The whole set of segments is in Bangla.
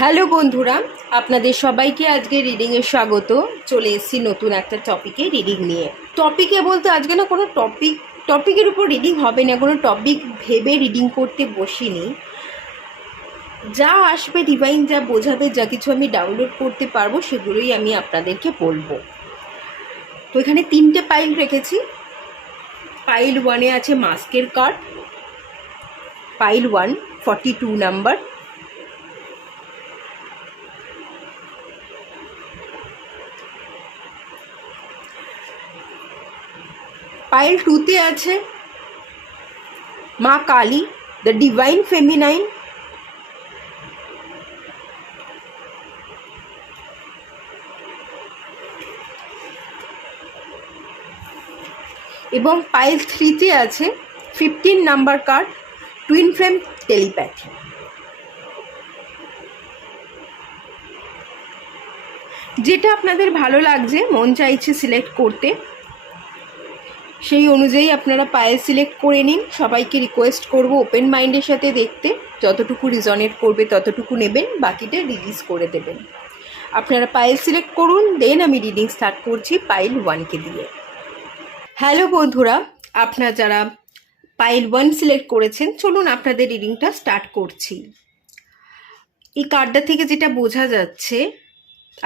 হ্যালো বন্ধুরা, আপনাদের সবাইকে আজকে রিডিংয়ে স্বাগত। চলে এসেছি নতুন একটা টপিকে রিডিং নিয়ে। টপিকে বলতে আজকে না কোনো টপিকের উপর রিডিং হবে না, কোনো টপিক ভেবে রিডিং করতে বসিনি। যা আসবে ডিভাইন যা বোঝাবে, যা কিছু আমি ডাউনলোড করতে পারবো সেগুলোই আমি আপনাদেরকে বলবো। তো এখানে 3টে পাইল রেখেছি। পাইল 1-এ আছে মাস্কের কার্ড, পাইল 1 42 নাম্বার, পাইল 2-তে আছে মা কালী, দ্য ডিভাইন ফেমিনাইন, এবং পাইল 3-তে আছে 15 number card, twin flame telepathy. যেটা আপনাদের ভালো লাগছে, মন চাইছে সিলেক্ট করতে, সেই অনুযায়ী আপনারা পাইল সিলেক্ট করে নিন। সবাইকে রিকোয়েস্ট করব ওপেন মাইন্ডের সাথে দেখতে, যতটুকু রিজনেট করবে ততটুকু নেবেন, বাকিটা রিলিজ করে দেবেন। আপনারা পাইল সিলেক্ট করুন, দেন আমি রিডিং স্টার্ট করছি পাইল 1-কে দিয়ে। হ্যালো বন্ধুরা, আপনারা যারা পাইল 1 সিলেক্ট করেছেন, চলুন আপনাদের রিডিংটা স্টার্ট করছি। এই কার্ডটা থেকে যেটা বোঝা যাচ্ছে,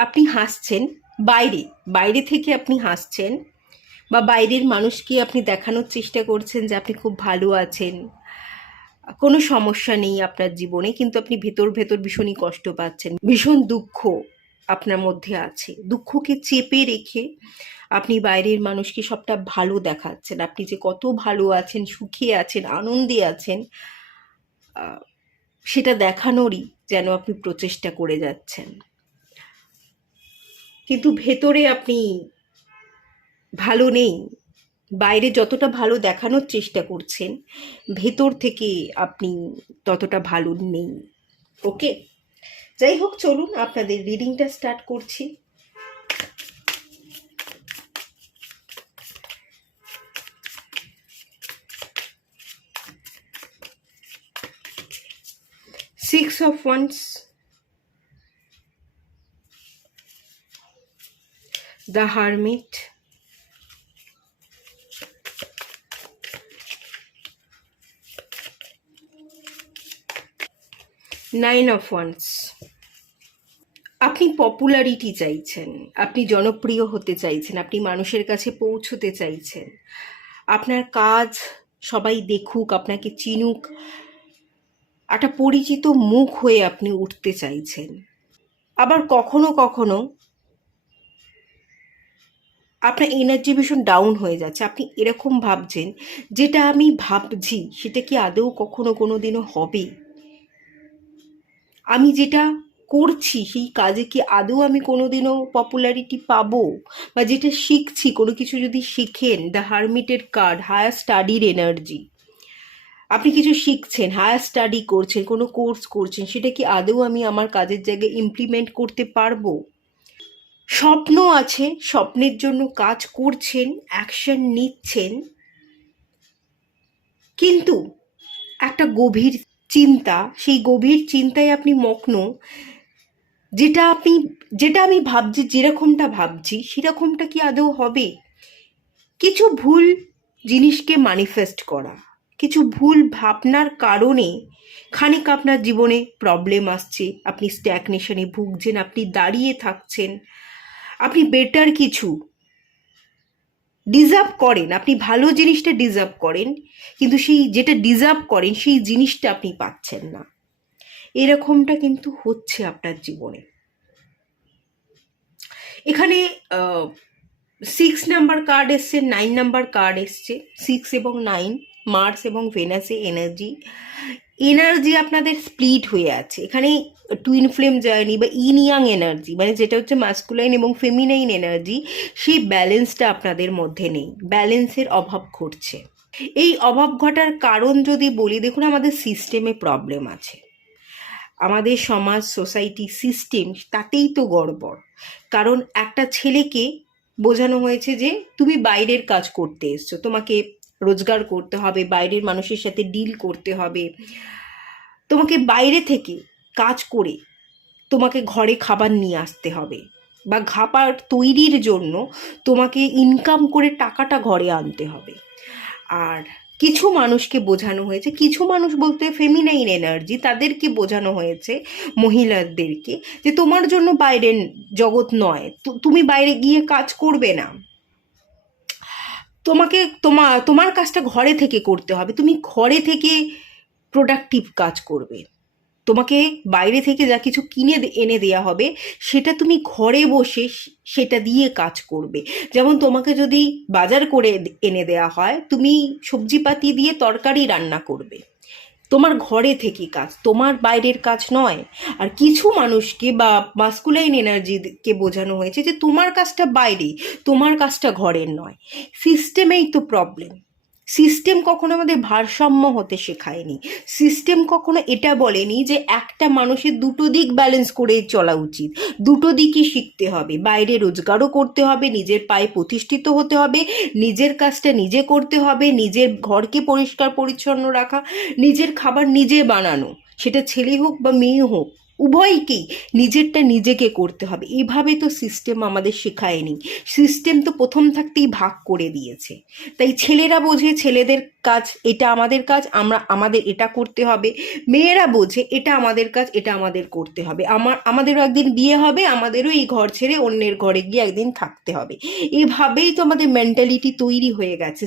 আপনি হাসছেন, বাইরে থেকে আপনি হাসছেন, বা বাইরের মানুষকে আপনি দেখানোর চেষ্টা করছেন যে আপনি খুব ভালো আছেন, কোনো সমস্যা নেই আপনার জীবনে, কিন্তু আপনি ভেতর ভীষণই কষ্ট পাচ্ছেন, ভীষণ দুঃখ আপনার মধ্যে আছে। দুঃখকে চেপে রেখে আপনি বাইরের মানুষকে সবটা ভালো দেখাচ্ছেন, আপনি যে কত ভালো আছেন, সুখে আছেন, আনন্দে আছেন, সেটা দেখানোরই যেন আপনি প্রচেষ্টা করে যাচ্ছেন। কিন্তু ভেতরে আপনি ভালো নেই। বাইরে যতটা ভালো দেখানোর চেষ্টা করছেন, ভেতর থেকে আপনি ততটা ভালো নেই। ওকে, যাই হোক, চলুন আপনাদের রিডিংটা স্টার্ট করছি। Six of Wands, the Hermit, Nine of Wands। আপনি পপুলারিটি চাইছেন, আপনি জনপ্রিয় হতে চাইছেন, আপনি মানুষের কাছে পৌঁছতে চাইছেন, আপনার কাজ সবাই দেখুক, আপনাকে চিনুক, একটা পরিচিত মুখ হয়ে আপনি উঠতে চাইছেন। আবার কখনো কখনো আপনার এনার্জি ভীষণ ডাউন হয়ে যাচ্ছে, আপনি এরকম ভাবছেন, যেটা আমি ভাবছি সেটা কি আদৌ কখনো কোনো দিনও হবে? আমি যেটা করছি সেই কাজে কি আদৌ আমি কোনোদিনও পপুলারিটি পাবো? বা যেটা শিখছি, কোনো কিছু যদি শিখেন, দ্য হারমিটের কার্ড, হায়ার স্টাডির এনার্জি, আপনি কিছু শিখছেন, হায়ার স্টাডি করছেন, কোনো কোর্স করছেন, সেটা কি আদৌ আমি আমার কাজের জায়গায় ইমপ্লিমেন্ট করতে পারবো? স্বপ্ন আছে, স্বপ্নের জন্য কাজ করছেন, অ্যাকশন নিচ্ছেন, কিন্তু একটা গভীর চিন্তা, সেই গভীর চিন্তায় আপনি মগ্ন, যেটা আমি ভাবছি, যেরকমটা ভাবছি সেরকমটা কি আদৌ হবে? কিছু ভুল জিনিসকে ম্যানিফেস্ট করা, কিছু ভুল ভাবনার কারণে খানিক আপনার জীবনে প্রবলেম আসছে, আপনি স্ট্যাগনেশনে ভুগছেন, আপনি দাঁড়িয়ে থাকছেন, আপনি বেটার কিছু ডিজার্ভ করেন, আপনি ভালো জিনিসটা ডিজার্ভ করেন, কিন্তু সেই যেটা ডিজার্ভ করেন সেই জিনিসটা আপনি পাচ্ছেন না। এরকমটা কিন্তু হচ্ছে আপনার জীবনে। এখানে 6 নাম্বার কার্ড এসছে, 9 নাম্বার কার্ড এসছে। 6 এবং 9, মার্স এবং ভেনাসে এনার্জি আপনাদের স্প্লিট হয়ে আছে। এখানে টুইন ফ্লেম জার্নি বা ইন ইয়াং এনার্জি, মানে যেটা হচ্ছে মাস্কুলাইন এবং ফেমিনাইন এনার্জি, সেই ব্যালেন্সটা আপনাদের মধ্যে নেই, ব্যালেন্সের অভাব ঘটছে। এই অভাব ঘটার কারণ যদি বলি, দেখুন আমাদের সিস্টেমে প্রবলেম আছে, আমাদের সমাজ, সোসাইটি, সিস্টেম, তাতেই তো গড়বড়। কারণ একটা ছেলেকে বোঝানো হয়েছে যে তুমি বাইরের কাজ করতে এসছো, তোমাকে রোজগার করতে হবে, বাইরের মানুষের সাথে ডিল করতে হবে, তোমাকে বাইরে থেকে কাজ করে তোমাকে ঘরে খাবার নিয়ে আসতে হবে, বা খাবার তৈরির জন্য তোমাকে ইনকাম করে টাকাটা ঘরে আনতে হবে। আর কিছু মানুষকে বোঝানো হয়েছে, কিছু মানুষ বলতে ফেমিনাইন এনার্জি, তাদেরকে বোঝানো হয়েছে, মহিলাদেরকে, যে তোমার জন্য বাইরের জগৎ নয়, তুমি বাইরে গিয়ে কাজ করবে না, তোমাকে তোমার কাজটা ঘরে থেকে করতে হবে, তুমি ঘরে থেকে প্রোডাক্টিভ কাজ করবে। তোমাকে বাইরে থেকে যা কিছু কিনে এনে দেয়া হবে সেটা তুমি ঘরে বসে সেটা দিয়ে কাজ করবে। যেমন তোমাকে যদি বাজার করে এনে দেয়া হয়, তুমি সবজিপাতি দিয়ে তরকারি রান্না করবে, তোমার ঘরে থেকে কাজ, তোমার বাইরের কাজ নয়। আর কিছু মানুষকে বা মাস্কুলাইন এনার্জিকে বোঝানো হয়েছে যে তোমার কাজটা বাইরে, তোমার কাজটা ঘরের নয়। সিস্টেমেই তো প্রবলেম। সিস্টেম কখনো আমাদের ভারসাম্য হতে শেখায়নি। সিস্টেম কখনো এটা বলেনি যে একটা মানুষের দুটো দিক ব্যালেন্স করে চলা উচিত, দুটো দিকই শিখতে হবে, বাইরে রোজগারও করতে হবে, নিজের পায়ে প্রতিষ্ঠিত হতে হবে, নিজের কাজটা নিজে করতে হবে, নিজের ঘরকে পরিষ্কার পরিচ্ছন্ন রাখা, নিজের খাবার নিজে বানানো, সেটা ছেলে হোক বা মেয়ে হোক, উভয়কেই নিজেরটা নিজেকে করতে হবে। এভাবে তো সিস্টেম আমাদের শেখায়নি। সিস্টেম তো প্রথম থাকতেই ভাগ করে দিয়েছে। তাই ছেলেরা বোঝে ছেলেদের কাজ, এটা আমাদের কাজ, আমাদের এটা করতে হবে। মেয়েরা বোঝে এটা আমাদের কাজ, এটা আমাদের করতে হবে। আমাদেরও একদিন বিয়ে হবে, আমাদেরও এই ঘর ছেড়ে অন্যের ঘরে গিয়ে একদিন থাকতে হবে। এভাবেই তো আমাদের মেন্টালিটি তৈরি হয়ে গেছে,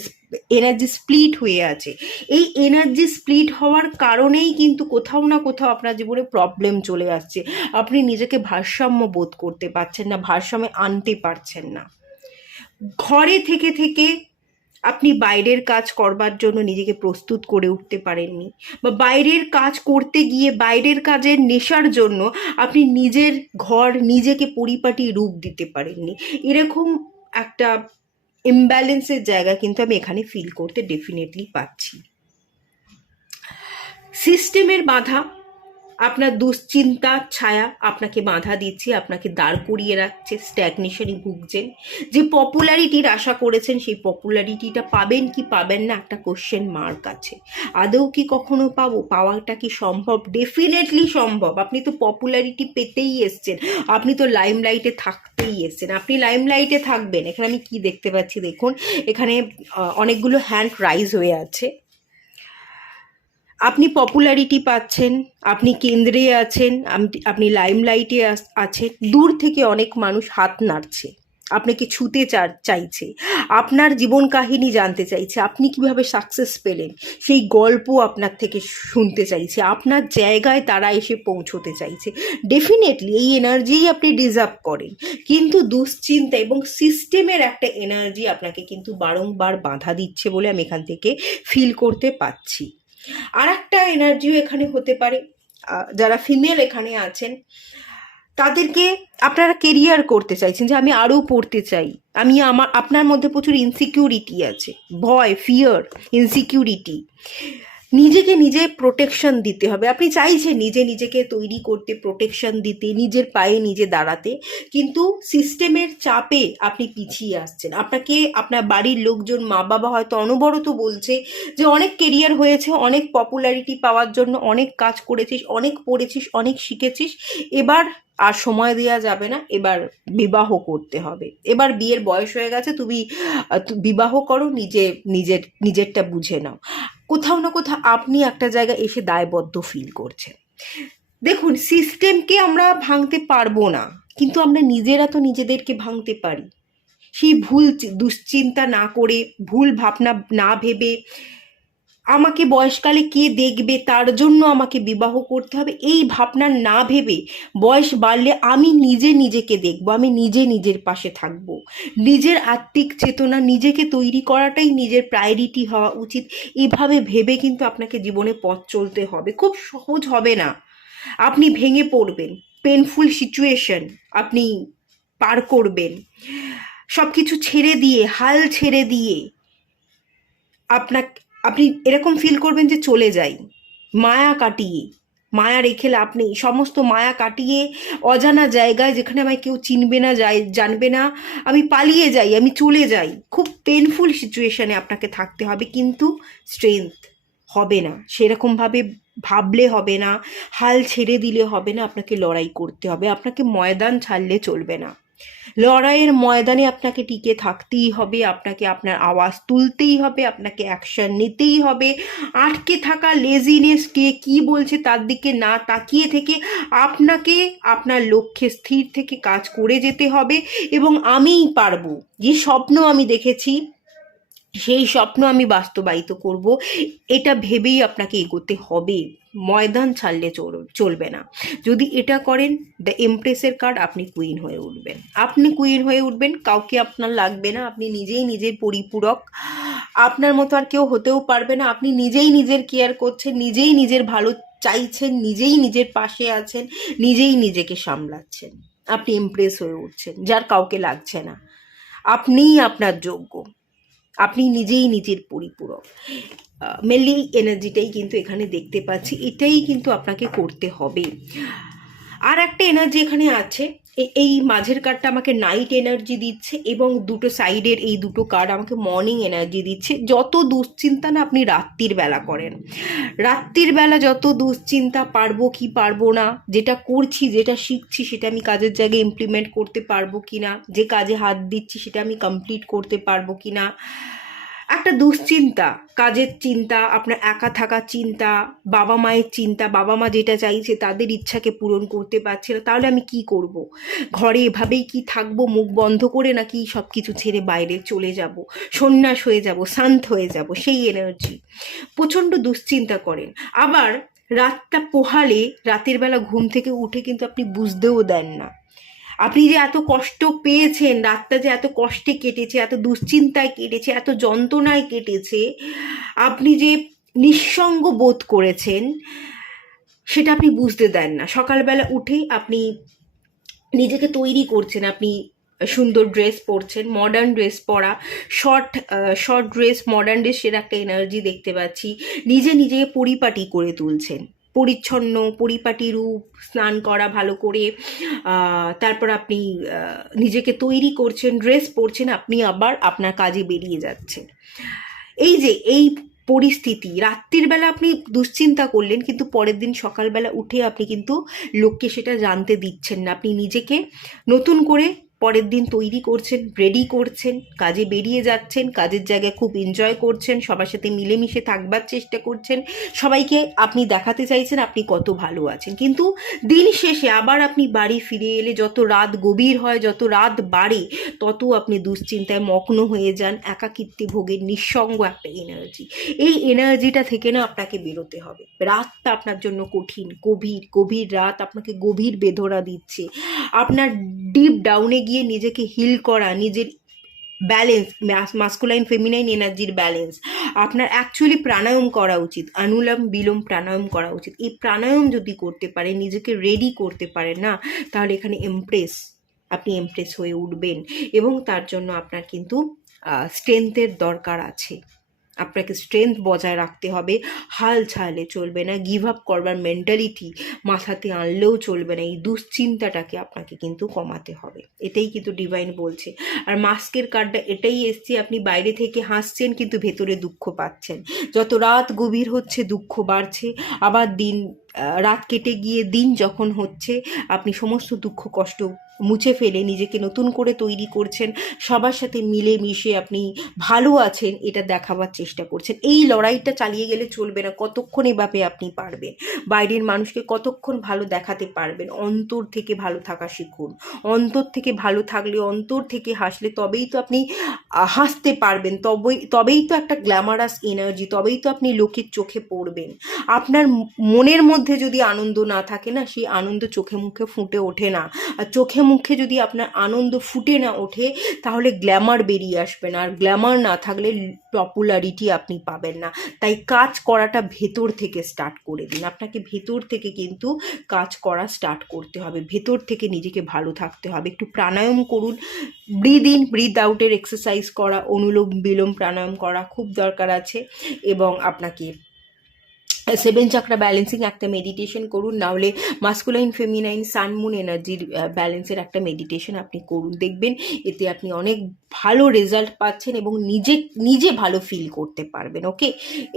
এনার্জি স্প্লিট হয়ে আছে। এই এনার্জি স্প্লিট হওয়ার কারণেই কিন্তু কোথাও না কোথাও আপনার জীবনে প্রবলেম চলে আসছে। আপনি নিজেকে ভারসাম্য বোধ করতে পারছেন না, ভারসাম্যে আনতে পারছেন না। ঘরে থেকে থেকে আপনি বাইরের কাজ করবার জন্য নিজেকে প্রস্তুত করে উঠতে পারেননি, বা বাইরের কাজ করতে গিয়ে বাইরের কাজের নেশার জন্য আপনি নিজের ঘর নিজেকে পরিপাটি রূপ দিতে পারেননি। এরকম একটা ইমব্যালেন্সের জায়গা কিন্তু আমি এখানে ফিল করতে ডেফিনেটলি পাচ্ছি। সিস্টেমের বাধা, আপনার দুশ্চিন্তার ছায়া আপনাকে বাধা দিচ্ছে, আপনাকে দাঁড় করিয়ে রাখছে, স্ট্যাগনেশনে ভুগছেন। যে পপুলারিটির আশা করেছেন সেই পপুলারিটিটা পাবেন কি পাবেন না একটা কোশ্চেন মার্ক আছে। আদৌ কি কখনো পাবো? পাওয়াটা কি সম্ভব? ডেফিনেটলি সম্ভব। আপনি তো পপুলারিটি পেতেই এসছেন, আপনি তো লাইমলাইটে থাকতেই এসছেন, আপনি লাইমলাইটে থাকবেন। এখানে আমি কি দেখতে পাচ্ছি দেখুন, এখানে অনেকগুলো হ্যান্ড রাইজ হয়ে আছে। আপনি পপুলারিটি পাচ্ছেন, আপনি কেন্দ্রে আছেন, আপনি লাইমলাইটে আছেন। দূর থেকে অনেক মানুষ হাত নাড়ছে, আপনাকে ছুতে চাইছে, আপনার জীবন কাহিনী জানতে চাইছে, আপনি কিভাবে সাকসেস পেলেন সেই গল্প আপনার থেকে শুনতে চাইছে, আপনার জায়গায় তারা এসে পৌঁছতে চাইছে। ডেফিনেটলি এই এনার্জিই আপনি ডিজার্ভ করেন, কিন্তু দুশ্চিন্তা এবং সিস্টেমের একটা এনার্জি আপনাকে কিন্তু বারংবার বাধা দিচ্ছে বলে আমি এখান থেকে ফিল করতে পাচ্ছি। আর একটা এনার্জিও এখানে হতে পারে, যারা ফিমেল এখানে আছেন তাদেরকে আপনারা কেরিয়ার করতে চাইছেন, যে আমি আরও পড়তে চাই, আপনার মধ্যে প্রচুর ইনসিকিউরিটি আছে, ভয়, ফিয়ার, ইনসিকিউরিটি। নিজেকে নিজে প্রোটেকশন দিতে হবে, আপনি চাইছেন নিজেকে তৈরি করতে, প্রোটেকশন দিতে, নিজের পায়ে নিজে দাঁড়াতে, কিন্তু সিস্টেমের চাপে আপনি পিছিয়ে আসছেন। আপনাকে আপনার বাড়ির লোকজন, মা বাবা হয়তো অনবরত বলছে যে অনেক কেরিয়ার হয়েছে, অনেক পপুলারিটি পাওয়ার জন্য অনেক কাজ করেছিস, অনেক পড়েছিস, অনেক শিখেছিস, এবার আর সময় দেওয়া যাবে না, এবার বিবাহ করতে হবে, এবার বিয়ের বয়স হয়ে গেছে, তুমি বিবাহ করো, নিজেরটা বুঝে নাও। কোথাও না কোথাও আপনি একটা জায়গায় এসে দায়বদ্ধ ফিল করছেন। দেখুন, সিস্টেমকে আমরা ভাঙতে পারবো না, কিন্তু আমরা নিজেরা তো নিজেদেরকে ভাঙতে পারি। সেই ভুল দুশ্চিন্তা না করে, ভুল ভাবনা না ভেবে, আমাকে বয়সকালে কে দেখবে তার জন্য আমাকে বিবাহ করতে হবে, এই ভাবনা না ভেবে, বয়স বাড়লে আমি নিজেকে দেখব, আমি নিজের পাশে থাকব, নিজের আত্মিক চেতনা নিজেকে তৈরি করাটাই নিজের প্রায়োরিটি হওয়া উচিত। এভাবে ভেবে কিন্তু আপনাকে জীবনে পথ চলতে হবে। খুব সহজ হবে না, আপনি ভেঙে পড়বেন, পেনফুল সিচুয়েশন আপনি পার করবেন, সব কিছু ছেড়ে দিয়ে, হাল ছেড়ে দিয়ে আপনি এরকম ফিল করবেন যে চলে যাই, মায়া কাটিয়ে, মায়া রেখে লাভ নেই, সমস্ত মায়া কাটিয়ে অজানা জায়গায় যেখানে আমায় কেউ চিনবে না, জানবে না, আমি পালিয়ে যাই, আমি চলে যাই। খুব পেনফুল সিচুয়েশনে আপনাকে থাকতে হবে, কিন্তু স্ট্রেংথ হবে না, সেরকমভাবে ভাবলে হবে না, হাল ছেড়ে দিলে হবে না, আপনাকে লড়াই করতে হবে, আপনাকে ময়দান ছাড়লে চলবে না। লড়াইয়ের ময়দানে আপনাকে টিকে থাকতেই হবে, আপনাকে আপনার আওয়াজ তুলতেই হবে, আপনাকে অ্যাকশন নিতেই হবে। আটকে থাকা লেজিনেস, কে কী বলছে তার দিকে না তাকিয়ে থেকে আপনাকে আপনার লক্ষ্যে স্থির থেকে কাজ করে যেতে হবে। এবং আমিই পারবো, যে স্বপ্ন আমি দেখেছি সেই স্বপ্ন আমি বাস্তবায়িত করব, এটা ভেবেই আপনাকে এগোতে হবে। ময়দান ছাড়লে চলবে না। যদি এটা করেন, দ্য এমপ্রেসের কার্ড, আপনি কুইন হয়ে উঠবেন। আপনি কুইন হয়ে উঠবেন, কাউকে আপনার লাগবে না, আপনি নিজেই নিজের পরিপূরক। আপনার মতো আর কেউ হতেও পারবে না। আপনি নিজেই নিজের কেয়ার করছেন, নিজেই নিজের ভালো চাইছেন, নিজেই নিজের পাশে আছেন, নিজেই নিজেকে সামলাচ্ছেন। আপনি এমপ্রেস হয়ে উঠছেন, যার কাউকে লাগছে না। আপনিই আপনার যোগ্য, আপনি নিজেই নিজের পরিপূরক। মেনলি এনার্জিটাই কিন্তু এখানে দেখতে পাচ্ছি, এটাই কিন্তু আপনাকে করতে হবে। আর একটা এনার্জি এখানে আছে, এই মাঝের কার্ডটা আমাকে নাইট এনার্জি দিচ্ছে, এবং দুটো সাইডের এই দুটো কার্ড আমাকে মর্নিং এনার্জি দিচ্ছে। যত দুশ্চিন্তা না আপনি রাত্রির বেলা করেন, রাত্রির বেলা যত দুশ্চিন্তা, পারবো কি পারবো না, যেটা করছি যেটা শিখছি সেটা আমি কাজের জায়গায় ইমপ্লিমেন্ট করতে পারবো কি না, যে কাজে হাত দিচ্ছি সেটা আমি কমপ্লিট করতে পারবো কি না, একটা দুশ্চিন্তা, কাজের চিন্তা, আপনার একা থাকার চিন্তা, বাবা মায়ের চিন্তা, বাবা মা যেটা চাইছে তাদের ইচ্ছাকে পূরণ করতে পারছে না, তাহলে আমি কি করব? ঘরে এভাবেই কি থাকবো মুখ বন্ধ করে, নাকি সব কিছু ছেড়ে বাইরে চলে যাব, সন্ন্যাস হয়ে যাব, শান্ত হয়ে যাব? সেই এনার্জি। প্রচণ্ড দুশ্চিন্তা করেন। আবার রাতটা পোহালে, রাতের বেলা ঘুম থেকে উঠে কিন্তু আপনি বুঝতেও দেন না আপনি যে এত কষ্ট পেয়েছেন, রাতটা যে এত কষ্টে কেটেছে, এত দুশ্চিন্তায় কেটেছে, এত যন্ত্রণায় কেটেছে, আপনি যে নিঃসঙ্গ বোধ করেছেন, সেটা আপনি বুঝতে দেন না। সকালবেলা উঠেই আপনি নিজেকে তৈরি করছেন, আপনি সুন্দর ড্রেস পরছেন, মডার্ন ড্রেস পরা, শর্ট ড্রেস, মডার্ন ড্রেসের একটা এনার্জি দেখতে পাচ্ছি। নিজেকে পরিপাটি করে তুলছেন, পরিচ্ছন্ন পরিপাটি রূপ, স্নান করা ভালো করে, তারপর আপনি নিজেকে তৈরি করছেন, ড্রেস পরছেন, আপনি আবার আপনার কাজে বেরিয়ে যাচ্ছেন। এই যে এই পরিস্থিতি, রাত্রির বেলা আপনি দুশ্চিন্তা করলেন, কিন্তু পরের দিন সকালবেলা উঠে আপনি কিন্তু লোককে সেটা জানতে দিচ্ছেন না। আপনি নিজেকে নতুন করে পরের দিন তৈরি করছেন, রেডি করছেন, কাজে বেরিয়ে যাচ্ছেন, কাজের জায়গায় খুব এনজয় করছেন, সবার সাথে মিলেমিশে থাকবার চেষ্টা করছেন, সবাইকে আপনি দেখাতে চাইছেন আপনি কত ভালো আছেন। কিন্তু দিন শেষে আবার আপনি বাড়ি ফিরে এলে যত রাত গভীর হয়, যত রাত বাড়ে, তত আপনি দুশ্চিন্তায় মগ্ন হয়ে যান, একাকিত্বে ভোগের, নিঃসঙ্গ একটা এনার্জি। এই এনার্জিটা থেকে না আপনাকে বেরোতে হবে। রাতটা আপনার জন্য কঠিন, গভীর রাত আপনাকে গভীর বেদনা দিচ্ছে। আপনার ডিপ ডাউনে গিয়ে নিজেকে হিল করা, নিজের ব্যালেন্স, মাস্কুলাইন ফেমিনাইন এনার্জির ব্যালেন্স, আপনার অ্যাকচুয়ালি প্রাণায়াম করা উচিত, অনুলোম বিলোম প্রাণায়াম করা উচিত। এই প্রাণায়াম যদি করতে পারেন, নিজেকে রেডি করতে পারেন না, তাহলে এখানে আপনি এমপ্রেস হয়ে উঠবেন। এবং তার জন্য আপনার কিন্তু স্ট্রেংথের দরকার আছে। আপনাকে স্ট্রেংথ বজায় রাখতে হবে, হাল ছাড়লে চলবে না, গিভ আপ করবার মেন্টালিটি মাথাতে আনলেও চলবে না। এই দুশ্চিন্তাটাকে আপনাকে কিন্তু কমাতে হবে, এটাই কিন্তু ডিভাইন বলছে। আর মাস্কের কার্ডটা এটাই এসছে, আপনি বাইরে থেকে হাসছেন কিন্তু ভেতরে দুঃখ পাচ্ছেন। যত রাত গভীর হচ্ছে দুঃখ বাড়ছে, আবার রাত কেটে গিয়ে দিন যখন হচ্ছে, আপনি সমস্ত দুঃখ কষ্ট মুছে ফেলে নিজেকে নতুন করে তৈরি করছেন, সবার সাথে মিলে মিশে আপনি ভালো আছেন এটা দেখাবার চেষ্টা করছেন। এই লড়াইটা চালিয়ে গেলে চলবে না। কতক্ষণ এভাবে আপনি পারবেন? বাইরের মানুষকে কতক্ষণ ভালো দেখাতে পারবেন? অন্তর থেকে ভালো থাকা শিখুন। অন্তর থেকে ভালো থাকলে, অন্তর থেকে হাসলে, তবেই তো আপনি হাসতে পারবেন, তবেই তো একটা গ্ল্যামারাস এনার্জি, তবেই তো আপনি লোকের চোখে পড়বেন। আপনার মনের মধ্যে যদি আনন্দ না থাকে না, সেই আনন্দ চোখে মুখে ফুটে ওঠে না। আর চোখে মুখে যদি আপনার আনন্দ ফুটে না ওঠে, তাহলে গ্ল্যামার বেরিয়ে আসবে না, আর গ্ল্যামার না থাকলে পপুলারিটি আপনি পাবেন না। তাই কাজ করাটা ভেতর থেকে স্টার্ট করে দিন। আপনাকে ভেতর থেকে কিন্তু কাজ করা স্টার্ট করতে হবে, ভেতর থেকে নিজেকে ভালো থাকতে হবে। একটু প্রাণায়াম করুন, ব্রিদ ইন ব্রিদ আউটের এক্সারসাইজ করা, অনুলোম বিলোম প্রাণায়াম করা খুব দরকার আছে। এবং আপনাকে 7 চাকরা ব্যালেন্সিং একটা মেডিটেশন করুন, নাহলে মাস্কুলাইন ফেমিনাইন সান মুন এনার্জির ব্যালেন্সের একটা মেডিটেশন আপনি করুন। দেখবেন এতে আপনি অনেক ভালো রেজাল্ট পাচ্ছেন এবং নিজে ভালো ফিল করতে পারবেন। ওকে,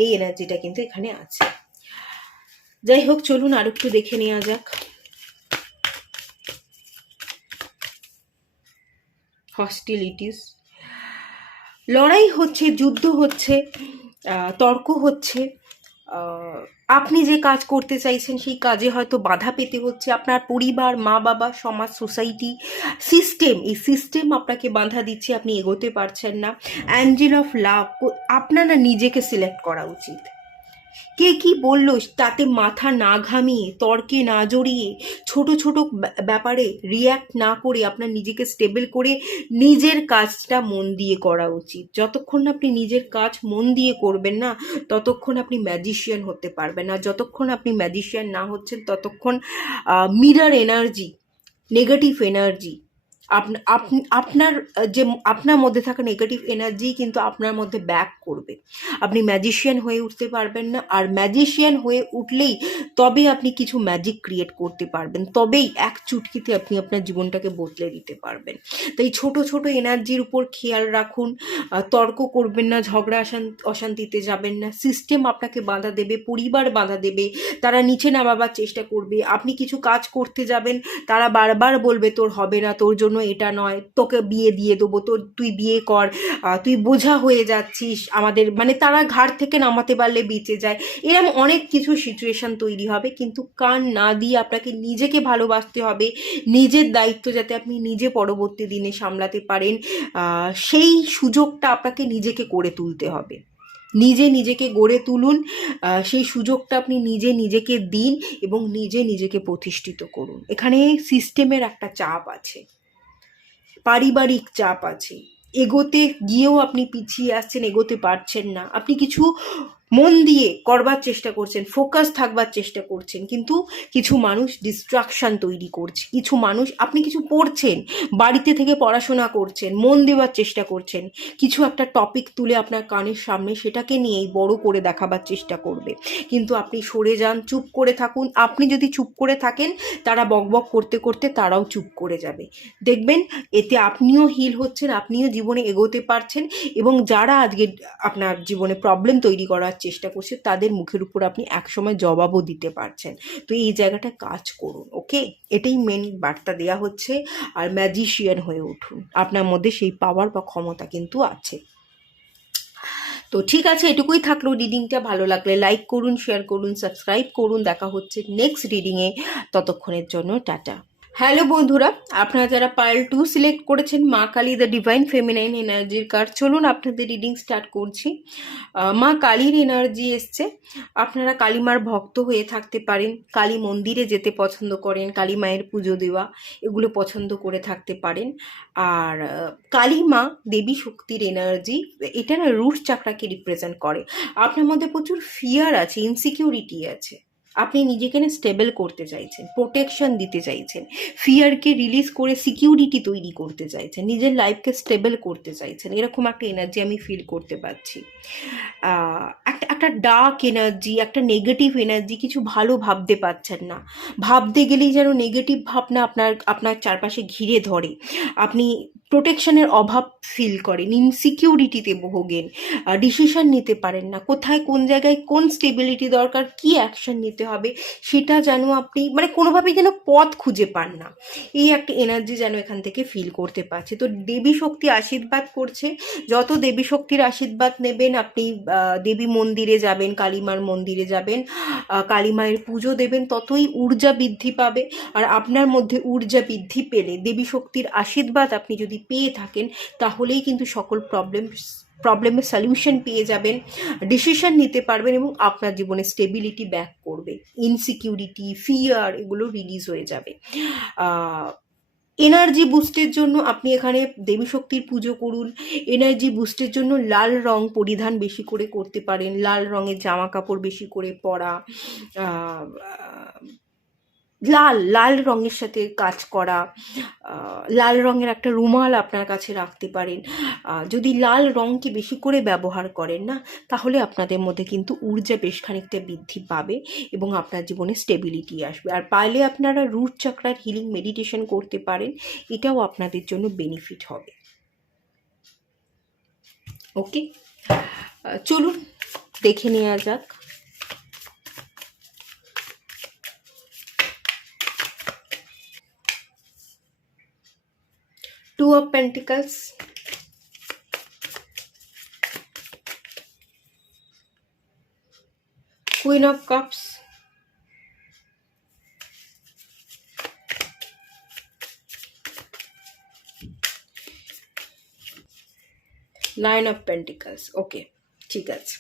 এই এনার্জিটা কিন্তু এখানে আছে। যাই হোক, চলুন আর একটু দেখে নেওয়া যাক। হস্টিলিটিস, লড়াই হচ্ছে, যুদ্ধ হচ্ছে, তর্ক হচ্ছে। আপনি যে কাজ করতে চাইছেন সেই কাজে হয়তো বাধা পেতে হচ্ছে। আপনার পরিবার, মা বাবা, সমাজ, সোসাইটি, সিস্টেম, এই সিস্টেম আপনাকে বাধা দিচ্ছে, আপনি এগোতে পারছেন না। অ্যাঞ্জেল অফ লাভ, আপনার না নিজেকে সিলেক্ট করা উচিত। কে কি বললো তাতে মাথা না ঘামিয়ে, তর্কে না জড়িয়ে, ছোট ছোট ব্যাপারে রিয়্যাক্ট না করে আপনার নিজেকে স্টেবল করে নিজের কাজটা মন দিয়ে করা উচিত। যতক্ষণ না আপনি নিজের কাজ মন দিয়ে করবেন না, ততক্ষণ আপনি ম্যাজিশিয়ান হতে পারবেন না। যতক্ষণ আপনি ম্যাজিশিয়ান না হচ্ছেন, ততক্ষণ মিরর এনার্জি, নেগেটিভ এনার্জি, আপনার যে আপনার মধ্যে থাকা নেগেটিভ এনার্জি কিন্তু আপনার মধ্যে ব্যাক করবে। আপনি ম্যাজিশিয়ান হয়ে উঠতে পারবেন না। আর ম্যাজিশিয়ান হয়ে উঠলেই তবে আপনি কিছু ম্যাজিক ক্রিয়েট করতে পারবেন, তবেই এক চুটকিতে আপনি আপনার জীবনটাকে বদলে দিতে পারবেন। তাই ছোট ছোট এনার্জির উপর খেয়াল রাখুন। তর্ক করবেন না, ঝগড়া অশান্তিতে যাবেন না। সিস্টেম আপনাকে বাধা দেবে, পরিবার বাধা দেবে, তারা নিচে নামাবার চেষ্টা করবে। আপনি কিছু কাজ করতে যাবেন, তারা বারবার বলবে তোর হবে না, তোর জন্য এটা নয়, তোকে বিয়ে দিয়ে দেবো, তুই বিয়ে কর, তুই বোঝা হয়ে যাচ্ছিস আমাদের, মানে তারা ঘাড় থেকে নামাতে পারলে বেঁচে যায়। এরকম অনেক কিছু সিচুয়েশন তৈরি হবে, কিন্তু কান না দিয়ে আপনাকে নিজেকে ভালোবাসতে হবে। নিজের দায়িত্ব যাতে আপনি নিজে পরবর্তী দিনে সামলাতে পারেন, সেই সুযোগটা আপনাকে নিজেকে করে তুলতে হবে। নিজেকে গড়ে তুলুন, সেই সুযোগটা আপনি নিজেকে দিন এবং নিজেকে প্রতিষ্ঠিত করুন। এখানে সিস্টেমের একটা চাপ আছে, পারিবারিক চাপ আছে, এগোতে গিয়েও আপনি পিছিয়ে আসছেন, এগোতে পারছেন না। আপনি কিছু মন দিয়ে করবার চেষ্টা করছেন, ফোকাস থাকবার চেষ্টা করছেন, কিন্তু কিছু মানুষ ডিস্ট্রাকশান তৈরি করছে। কিছু মানুষ, আপনি কিছু পড়ছেন, বাড়িতে থেকে পড়াশোনা করছেন, মন দেওয়ার চেষ্টা করছেন, কিছু একটা টপিক তুলে আপনার কানের সামনে সেটাকে নিয়েই বড় করে দেখাবার চেষ্টা করবে, কিন্তু আপনি সরে যান, চুপ করে থাকুন। আপনি যদি চুপ করে থাকেন, তারা বকবক করতে করতে তারাও চুপ করে যাবে। দেখবেন এতে আপনিও হিল হচ্ছেন, আপনিও জীবনে এগোতে পারছেন, এবং যারা আজকে আপনার জীবনে প্রবলেম তৈরি করার চেষ্টা করছে তাদের মুখের উপর আপনি একসময় জবাবও দিতে পারছেন। তো এই জায়গাটা কাজ করুন, ওকে? এটাই মেন বার্তা দেওয়া হচ্ছে। আর ম্যাজিশিয়ান হয়ে উঠুন, আপনার মধ্যে সেই পাওয়ার বা ক্ষমতা কিন্তু আছে। তো ঠিক আছে, এটুকুই থাকলো। রিডিংটা ভালো লাগলে লাইক করুন, শেয়ার করুন, সাবস্ক্রাইব করুন। দেখা হচ্ছে নেক্সট রিডিংয়ে, ততক্ষণের জন্য টাটা। হ্যালো বন্ধুরা, আপনারা যারা পার্ল 2 সিলেক্ট করেছেন, মা কালী দ্য ডিভাইন ফেমিনাইন এনার্জির কার্ড, চলুন আপনাদের রিডিং স্টার্ট করছি। মা কালীর এনার্জি এসছে। আপনারা কালী মার ভক্ত হয়ে থাকতে পারেন, কালী মন্দিরে যেতে পছন্দ করেন, কালী মায়ের পুজো দেওয়া এগুলো পছন্দ করে থাকতে পারেন। আর কালী মা দেবী শক্তির এনার্জি, এটা না রুট চাকরাকে রিপ্রেজেন্ট করে। আপনার মধ্যে প্রচুর ফিয়ার আছে, ইনসিকিউরিটি আছে, আপনি নিজেকে না স্টেবল করতে চাইছেন, প্রোটেকশন দিতে চাইছেন, ফিয়ারকে রিলিজ করে সিকিউরিটি তৈরি করতে চাইছেন, নিজের লাইফকে স্টেবল করতে চাইছেন। এরকম একটা এনার্জি আমি ফিল করতে পারছি। একটা ডার্ক এনার্জি, একটা নেগেটিভ এনার্জি, কিছু ভালো ভাবতে পারছেন না, ভাবতে গেলেই যেন নেগেটিভ ভাবনা আপনার চারপাশে ঘিরে ধরে। আপনি প্রোটেকশনের অভাব ফিল করেন, ইনসিকিউরিটিতে ভোগেন, ডিসিশন নিতে পারেন না, কোথায় কোন জায়গায় কোন স্টেবিলিটি দরকার, কি অ্যাকশন নিতে হবে সেটা যেন আপনি মানে কোনোভাবেই যেন পথ খুঁজে পান না। এই একটা এনার্জি যেন এখান থেকে ফিল করতে পারছি। তো দেবী শক্তি আশীর্বাদ করছে, যত দেবী শক্তির আশীর্বাদ নেবেন, আপনি দেবী মন্দিরে যাবেন, কালীমার মন্দিরে যাবেন, কালীমায়ের পুজো দেবেন, ততই ঊর্জা বৃদ্ধি পাবে। আর আপনার মধ্যে ঊর্জা বৃদ্ধি পেলে, দেবী শক্তির আশীর্বাদ আপনি যদি পেয়ে থাকেন, তাহলেই কিন্তু সকল প্রবলেমের সলিউশন পেয়ে যাবেন, ডিসিশন নিতে পারবেন, এবং আপনার জীবনে স্টেবিলিটি ব্যাক করবে, ইনসিকিউরিটি, ফিয়ার এগুলো রিলিজ হয়ে যাবে। এনার্জি বুস্টের জন্য আপনি এখানে দেবী শক্তির পুজো করুন। এনার্জি বুস্টের জন্য লাল রং পরিধান বেশি করে করতে পারেন, লাল রঙের জামা কাপড় বেশি করে পরা, লাল রঙের সাথে কাজ করা, লাল রঙের একটা রুমাল আপনার কাছে রাখতে পারেন। যদি লাল রঙকে বেশি করে ব্যবহার করেন না, তাহলে আপনাদের মধ্যে কিন্তু ঊর্জা বেশ খানিকটা বৃদ্ধি পাবে এবং আপনার জীবনে স্টেবিলিটি আসবে। আর পারলে আপনারা রুট চক্রার হিলিং মেডিটেশন করতে পারেন, এটাও আপনাদের জন্য বেনিফিট হবে। ওকে, চলুন দেখে নেওয়া যাক। Two of pentacles, queen of cups, nine of pentacles. Okay, ঠিক আছে।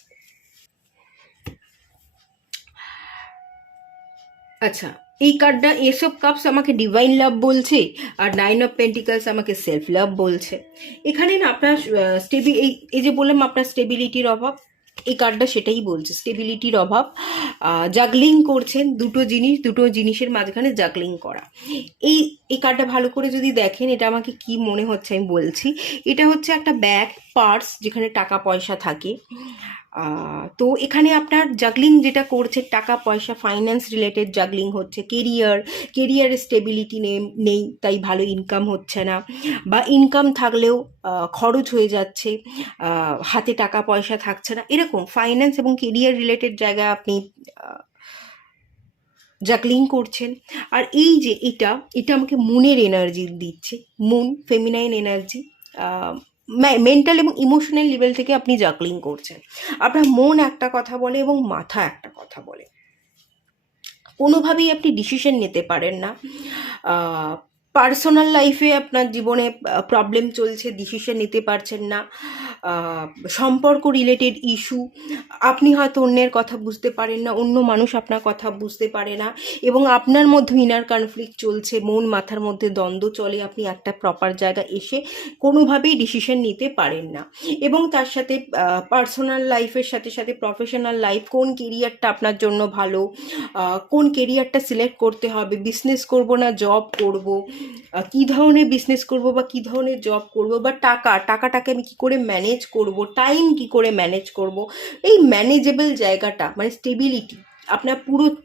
আচ্ছা, এই কার্ডটা এস অফ কাপস আমাকে ডিভাইন লাভ বলছে, আর নাইন অফ পেন্টিকলস আমাকে সেলফ লাভ বলছে। এখানে না আপনার এই যে বললাম আপনার স্টেবিলিটির অভাব, এই কার্ডটা সেটাই বলছে, স্টেবিলিটির অভাব। জাগলিং করছেন দুটো জিনিসের মাঝখানে জাগলিং করা। এই এই কার্ডটা ভালো করে যদি দেখেন, এটা আমাকে কি মনে হচ্ছে আমি বলছি। এটা হচ্ছে একটা ব্যাগ, পার্স, যেখানে টাকা পয়সা থাকে। তো এখানে আপনার জাগলিং যেটা করছে, টাকা পয়সা, ফাইন্যান্স রিলেটেড জাগলিং হচ্ছে। কেরিয়ারের স্টেবিলিটি নেই, তাই ভালো ইনকাম হচ্ছে না, বা ইনকাম থাকলেও খরচ হয়ে যাচ্ছে, হাতে টাকা পয়সা থাকছে না, এরকম ফাইন্যান্স এবং কেরিয়ার রিলেটেড জায়গায় আপনি জাগলিং করছেন। আর এই যে এটা আমাকে মুনের এনার্জি দিচ্ছে, মুন ফেমিনাইন এনার্জি। মেন্টাল এবং ইমোশনাল লেভেল থেকে আপনি জাগলিং করছেন। আপনার মন একটা কথা বলে এবং মাথা একটা কথা বলে, কোনোভাবেই আপনি ডিসিশন নিতে পারেন না। পার্সোনাল লাইফে আপনার জীবনে প্রবলেম চলছে, ডিসিশন নিতে পারছেন না। সম্পর্ক রিলেটেড ইস্যু, আপনি হয়তো অন্যের কথা বুঝতে পারেন না, অন্য মানুষ আপনার কথা বুঝতে পারে না, এবং আপনার মধ্যে ইনার কনফ্লিক্ট চলছে, মন মাথার মধ্যে দ্বন্দ্ব চলে, আপনি একটা প্রপার জায়গা এসে কোনোভাবেই ডিসিশন নিতে পারেন না। এবং তার সাথে পার্সোনাল লাইফের সাথে সাথে প্রফেশনাল লাইফ, কোন কেরিয়ারটা আপনার জন্য ভালো, কোন কেরিয়ারটা সিলেক্ট করতে হবে, বিজনেস করব না জব করব, কী ধরনের বিজনেস করব বা কী ধরনের জব করব, বা টাকাটাকে আমি কী করে ম্যানেজ করব, টাইম কী করে ম্যানেজ করব, এই ম্যানেজেবল জায়গাটা মানে স্টেবিলিটি। আপনার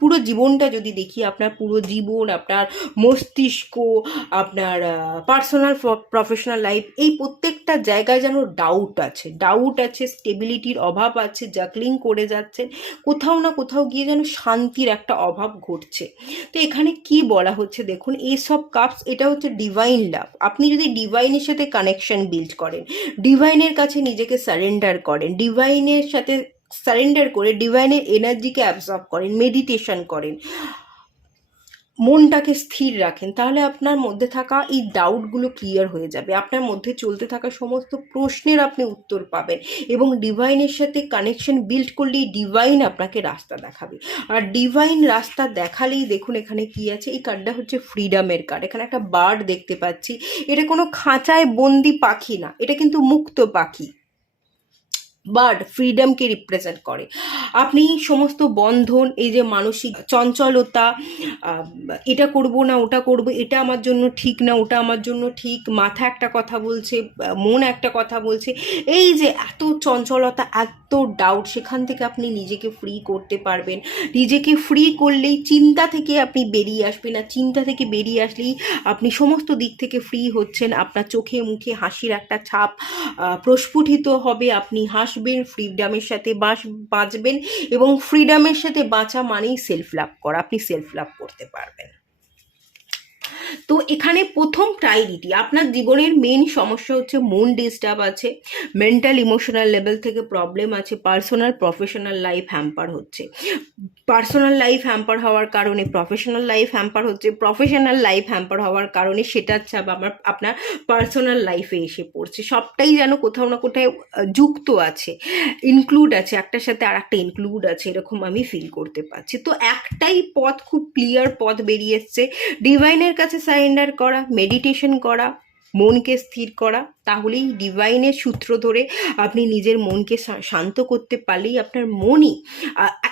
পুরো জীবনটা যদি দেখি, আপনার পুরো জীবন, আপনার মস্তিষ্ক, আপনার পার্সোনাল প্রফেশনাল লাইফ, এই প্রত্যেকটা জায়গায় যেন ডাউট আছে, স্টেবিলিটির অভাব আছে, জাগলিং করে যাচ্ছেন, কোথাও না কোথাও গিয়ে যেন শান্তির একটা অভাব ঘটছে। তো এখানে কি বলা হচ্ছে দেখুন, এস অফ কাপস, এটা হচ্ছে ডিভাইন লাভ। আপনি যদি ডিভাইনের সাথে কানেকশন বিল্ড করেন, ডিভাইনের কাছে নিজেকে সারেন্ডার করেন, ডিভাইনের সাথে সারেন্ডার করে ডিভাইনের এনার্জিকে অ্যাবজর্ব করেন, মেডিটেশন করেন, মনটাকে স্থির রাখেন, তাহলে আপনার মধ্যে থাকা এই ডাউটগুলো ক্লিয়ার হয়ে যাবে। আপনার মধ্যে চলতে থাকা সমস্ত প্রশ্নের আপনি উত্তর পাবেন, এবং ডিভাইনের সাথে কানেকশন বিল্ড করলেই ডিভাইন আপনাকে রাস্তা দেখাবে। আর ডিভাইন রাস্তা দেখালেই দেখুন এখানে কি আছে, এই কার্ডটা হচ্ছে ফ্রিডমের কার্ড। এখানে একটা বার্ড দেখতে পাচ্ছি, এটা কোনো খাঁচায় বন্দি পাখি না, এটা কিন্তু মুক্ত পাখি। বার্ড ফ্রিডমকে রিপ্রেজেন্ট করে। আপনি সমস্ত বন্ধন, এই যে মানসিক চঞ্চলতা, এটা করব না ওটা করব, এটা আমার জন্য ঠিক না ওটা আমার জন্য ঠিক, মাথা একটা কথা বলছে, মন একটা কথা বলছে, এই যে এত চঞ্চলতা, এত ডাউট, সেখান থেকে আপনি নিজেকে ফ্রি করতে পারবেন। নিজেকে ফ্রি করলেই চিন্তা থেকে আপনি বেরিয়ে আসবেন, আর চিন্তা থেকে বেরিয়ে আসলেই আপনি সমস্ত দিক থেকে ফ্রি হচ্ছেন। আপনার চোখে মুখে হাসির একটা ছাপ প্রস্ফুটিত হবে, আপনি হাসবেন, ফ্রিডমের সাথে বাঁচবেন, এবং ফ্রিডমের সাথে বাঁচা মানেই সেলফ লাভ করা, আপনি সেলফ লাভ করতে পারবেন। তো এখানে প্রথম প্রায়োরিটি, আপনার জীবনের মেন সমস্যা হচ্ছে মন ডিস্টার্ব আছে, মেন্টাল ইমোশনাল লেভেল থেকে প্রবলেম আছে, পার্সোনাল প্রফেশনাল লাইফ হ্যাম্পার হচ্ছে, পার্সোনাল লাইফ হ্যাম্পার হওয়ার কারণে প্রফেশনাল লাইফ হ্যাম্পার হচ্ছে, প্রফেশনাল লাইফ হ্যাম্পার হওয়ার কারণে সেটার চাপ আপনার পার্সোনাল লাইফে এসে পড়ছে। সবটাই যেন কোথাও না কোথাও যুক্ত আছে, ইনক্লুড আছে, একটার সাথে আর একটা ইনক্লুড আছে, এরকম আমি ফিল করতে পারছি। তো একটাই পথ, খুব ক্লিয়ার পথ বেরিয়ে এসছে, ডিভাইনের কাছে সারেন্ডার করা, মেডিটেশন করা, মনকে স্থির করা, তাহলেই ডিভাইনের সূত্র ধরে আপনি নিজের মনকে শান্ত করতে পারলেই আপনার মনই,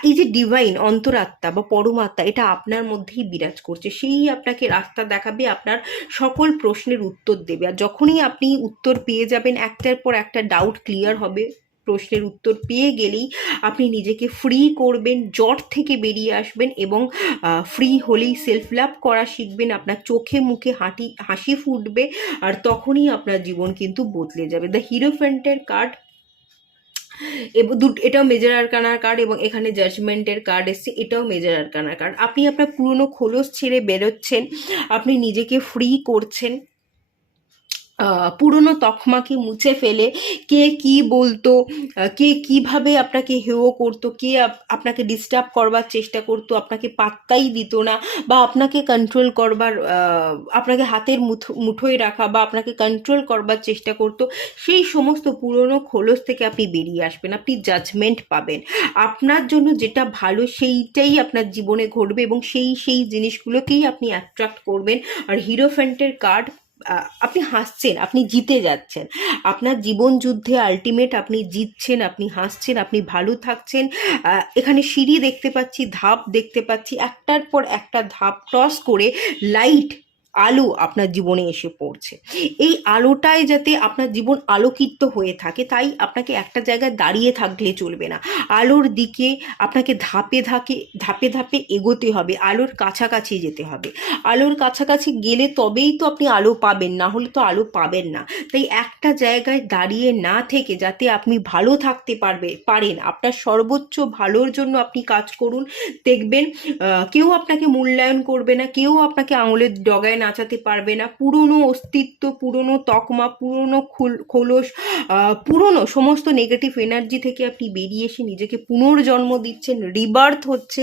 এই যে ডিভাইন অন্তরাত্মা বা পরমাত্মা, এটা আপনার মধ্যেই বিরাজ করছে, সেই আপনাকে রাস্তা দেখাবে, আপনার সকল প্রশ্নের উত্তর দেবে। আর যখনই আপনি উত্তর পেয়ে যাবেন, একটার পর একটা ডাউট ক্লিয়ার হবে, প্রশ্নের উত্তর পেয়ে গেলেই আপনি নিজেকে ফ্রি করবেন, জট থেকে বেরিয়ে আসবেন, এবং ফ্রি হলেই সেলফ লাভ করা শিখবেন, আপনার চোখে মুখে হাসি ফুটবে, আর তখনই আপনার জীবন কিন্তু বদলে যাবে। দ্য হিরোফ্যান্টের কার্ড, এবং এটাও মেজর আরকানার কার্ড, এবং এখানে জাজমেন্টের কার্ড এসছে, এটাও মেজর আরকানার কার্ড। আপনি আপনার পুরনো খোলস ছেড়ে বেরোচ্ছেন, আপনি নিজেকে ফ্রি করছেন, পুরনো তকমাকে মুছে ফেলে কে কি বলতো, কে কিভাবে আপনাকে হেয় করতো, কে আপনাকে ডিস্টার্ব করবার চেষ্টা করতো, আপনাকে পাত্তাই দিত না, বা আপনাকে কন্ট্রোল করবার আপনাকে হাতের মুঠোয় রাখা বা আপনাকে কন্ট্রোল করবার চেষ্টা করতো, সেই সমস্ত পুরনো খোলস থেকে আপনি বেরিয়ে আসবেন। আপনি জাজমেন্ট পাবেন, আপনার জন্য যেটা ভালো সেইটাই আপনার জীবনে ঘটবে এবং সেই জিনিসগুলোকেই আপনি অ্যাট্রাক্ট করবেন। আর হিরোফ্যান্টের কার্ড, আপনি হাসছেন, আপনি জিতে যাচ্ছেন, আপনার জীবন যুদ্ধে আলটিমেট আপনি জিতছেন, আপনি হাসছেন, আপনি ভালো থাকছেন। এখানে সিঁড়ি দেখতে পাচ্ছি, ধাপ দেখতে পাচ্ছি, একটার পর একটা ধাপ ক্রস করে লাইট, আলো আপনার জীবনে এসে পড়ছে। এই আলোটায় যাতে আপনার জীবন আলোকিত হয়ে থাকে, তাই আপনাকে একটা জায়গায় দাঁড়িয়ে থাকলে চলবে না, আলোর দিকে আপনাকে ধাপে ধাপে ধাপে ধাপে এগোতে হবে, আলোর কাছাকাছি যেতে হবে। আলোর কাছাকাছি গেলে তবেই তো আপনি আলো পাবেন, না হলে তো আলো পাবেন না। তাই একটা জায়গায় দাঁড়িয়ে না থেকে যাতে আপনি ভালো থাকতে পারেন, আপনার সর্বোচ্চ ভালোর জন্য আপনি কাজ করুন। দেখবেন কেউ আপনাকে মূল্যায়ন করবে না, কেউ আপনাকে আঙুলের ডগায় নাচাতে পারবে না। পুরনো অস্তিত্ব, পুরনো তকমা, পুরনো খোলস, পুরনো সমস্ত নেগেটিভ এনার্জি থেকে আপনি বেরিয়ে এসে নিজেকে পুনর্জন্ম দিচ্ছেন, রিবার্থ হচ্ছে,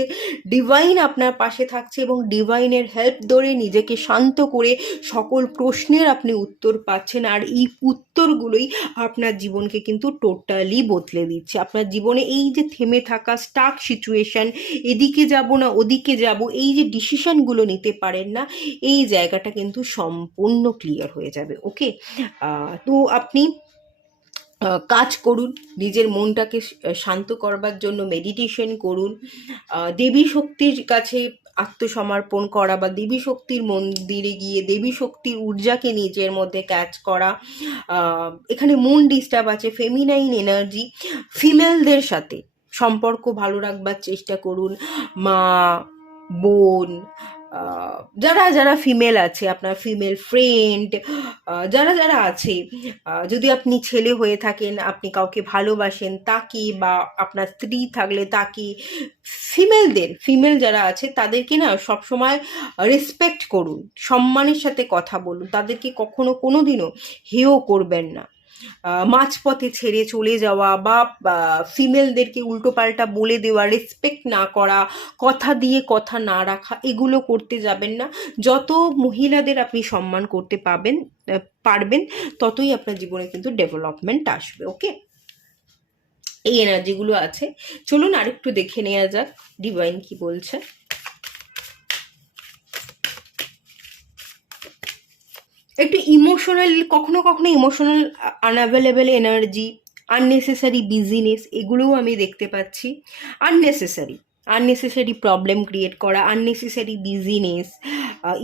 ডিভাইন আপনার পাশে থাকছে এবং ডিভাইনের হেল্প ধরে নিজেকে শান্ত করে সকল প্রশ্নের আপনি উত্তর পাচ্ছেন। আর এই উত্তরগুলোই আপনার জীবনকে কিন্তু টোটালি বদলে দিচ্ছে। আপনার জীবনে এই যে থেমে থাকা স্টাক সিচুয়েশন, এদিকে যাব না ওদিকে যাব, এই যে ডিসিশনগুলো নিতে পারেন না, এই জায়গাটা কিন্তু সম্পূর্ণ ক্লিয়ার হয়ে যাবে। ওকে, তো আপনি কাজ করুন, নিজের মনটাকে শান্ত করবার জন্য মেডিটেশন করুন, দেবী শক্তির কাছে আত্মসমর্পণ করা বা দেবী শক্তির মন্দিরে গিয়ে দেবী শক্তির ঊর্জাকে নিজের মধ্যে ক্যাচ করা। এখানে মুন ডিস্টার্ব আছে, ফেমিনাইন এনার্জি, ফিমেলদের সাথে সম্পর্ক ভালো রাখবার চেষ্টা করুন। মা, বোন, যারা যারা ফিমেল আছে, আপনার ফিমেল ফ্রেন্ড, যারা যারা আছে, যদি আপনি ছেলে হয়ে থাকেন, আপনি কাউকে ভালোবাসেন তাকে, বা আপনার স্ত্রী থাকলে তাকে, ফিমেল যারা আছে তাদেরকে না সবসময় রেসপেক্ট করুন, সম্মানের সাথে কথা বলুন, তাদেরকে কখনো কোনো দিনও হেয় করবেন না। মাঝপথে ছেড়ে চলে যাওয়া বা ফিমেলদেরকে উল্টোপাল্টা বলে দেওয়া, রেসপেক্ট না করা, কথা দিয়ে কথা না রাখা, এগুলো করতে যাবেন না। যত মহিলাদের আপনি সম্মান করতে পারবেন, ততই আপনার জীবনে কিন্তু ডেভেলপমেন্ট আসবে। ওকে, এই এনার্জিগুলো আছে। চলুন আরেকটু দেখে নেওয়া যাক ডিভাইন কি বলছে। একটু ইমোশনাল, কখনো কখনো emotional unavailable energy, unnecessary business, এগুলোও আমি দেখতে পাচ্ছি। আননেসেসারি প্রবলেম ক্রিয়েট করা, আননেসেসারি বিজিনেস,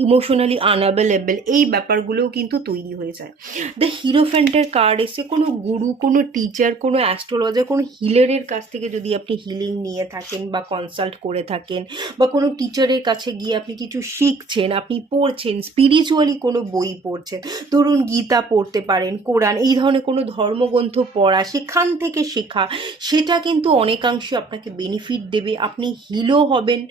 ইমোশনালি আনঅ্যাভেলেবেল, এই ব্যাপারগুলোও কিন্তু তৈরি হয়ে যায়। দ্য হিরোফ্যান্টের কার্ড এসে কোনো গুরু, কোনো টিচার, কোনো অ্যাস্ট্রোলজার, কোনো হিলারের কাছ থেকে যদি আপনি হিলিং নিয়ে থাকেন বা কনসাল্ট করে থাকেন, বা কোনো টিচারের কাছে গিয়ে আপনি কিছু শিখছেন, আপনি পড়ছেন, স্পিরিচুয়ালি কোনো বই পড়ছেন, ধরুন গীতা পড়তে পারেন, কোরআন, এই ধরনের কোনো ধর্মগ্রন্থ পড়া, সেখান থেকে শেখা, সেটা কিন্তু অনেকাংশে আপনাকে বেনিফিট দেবে। আপনি হিলও হবেন,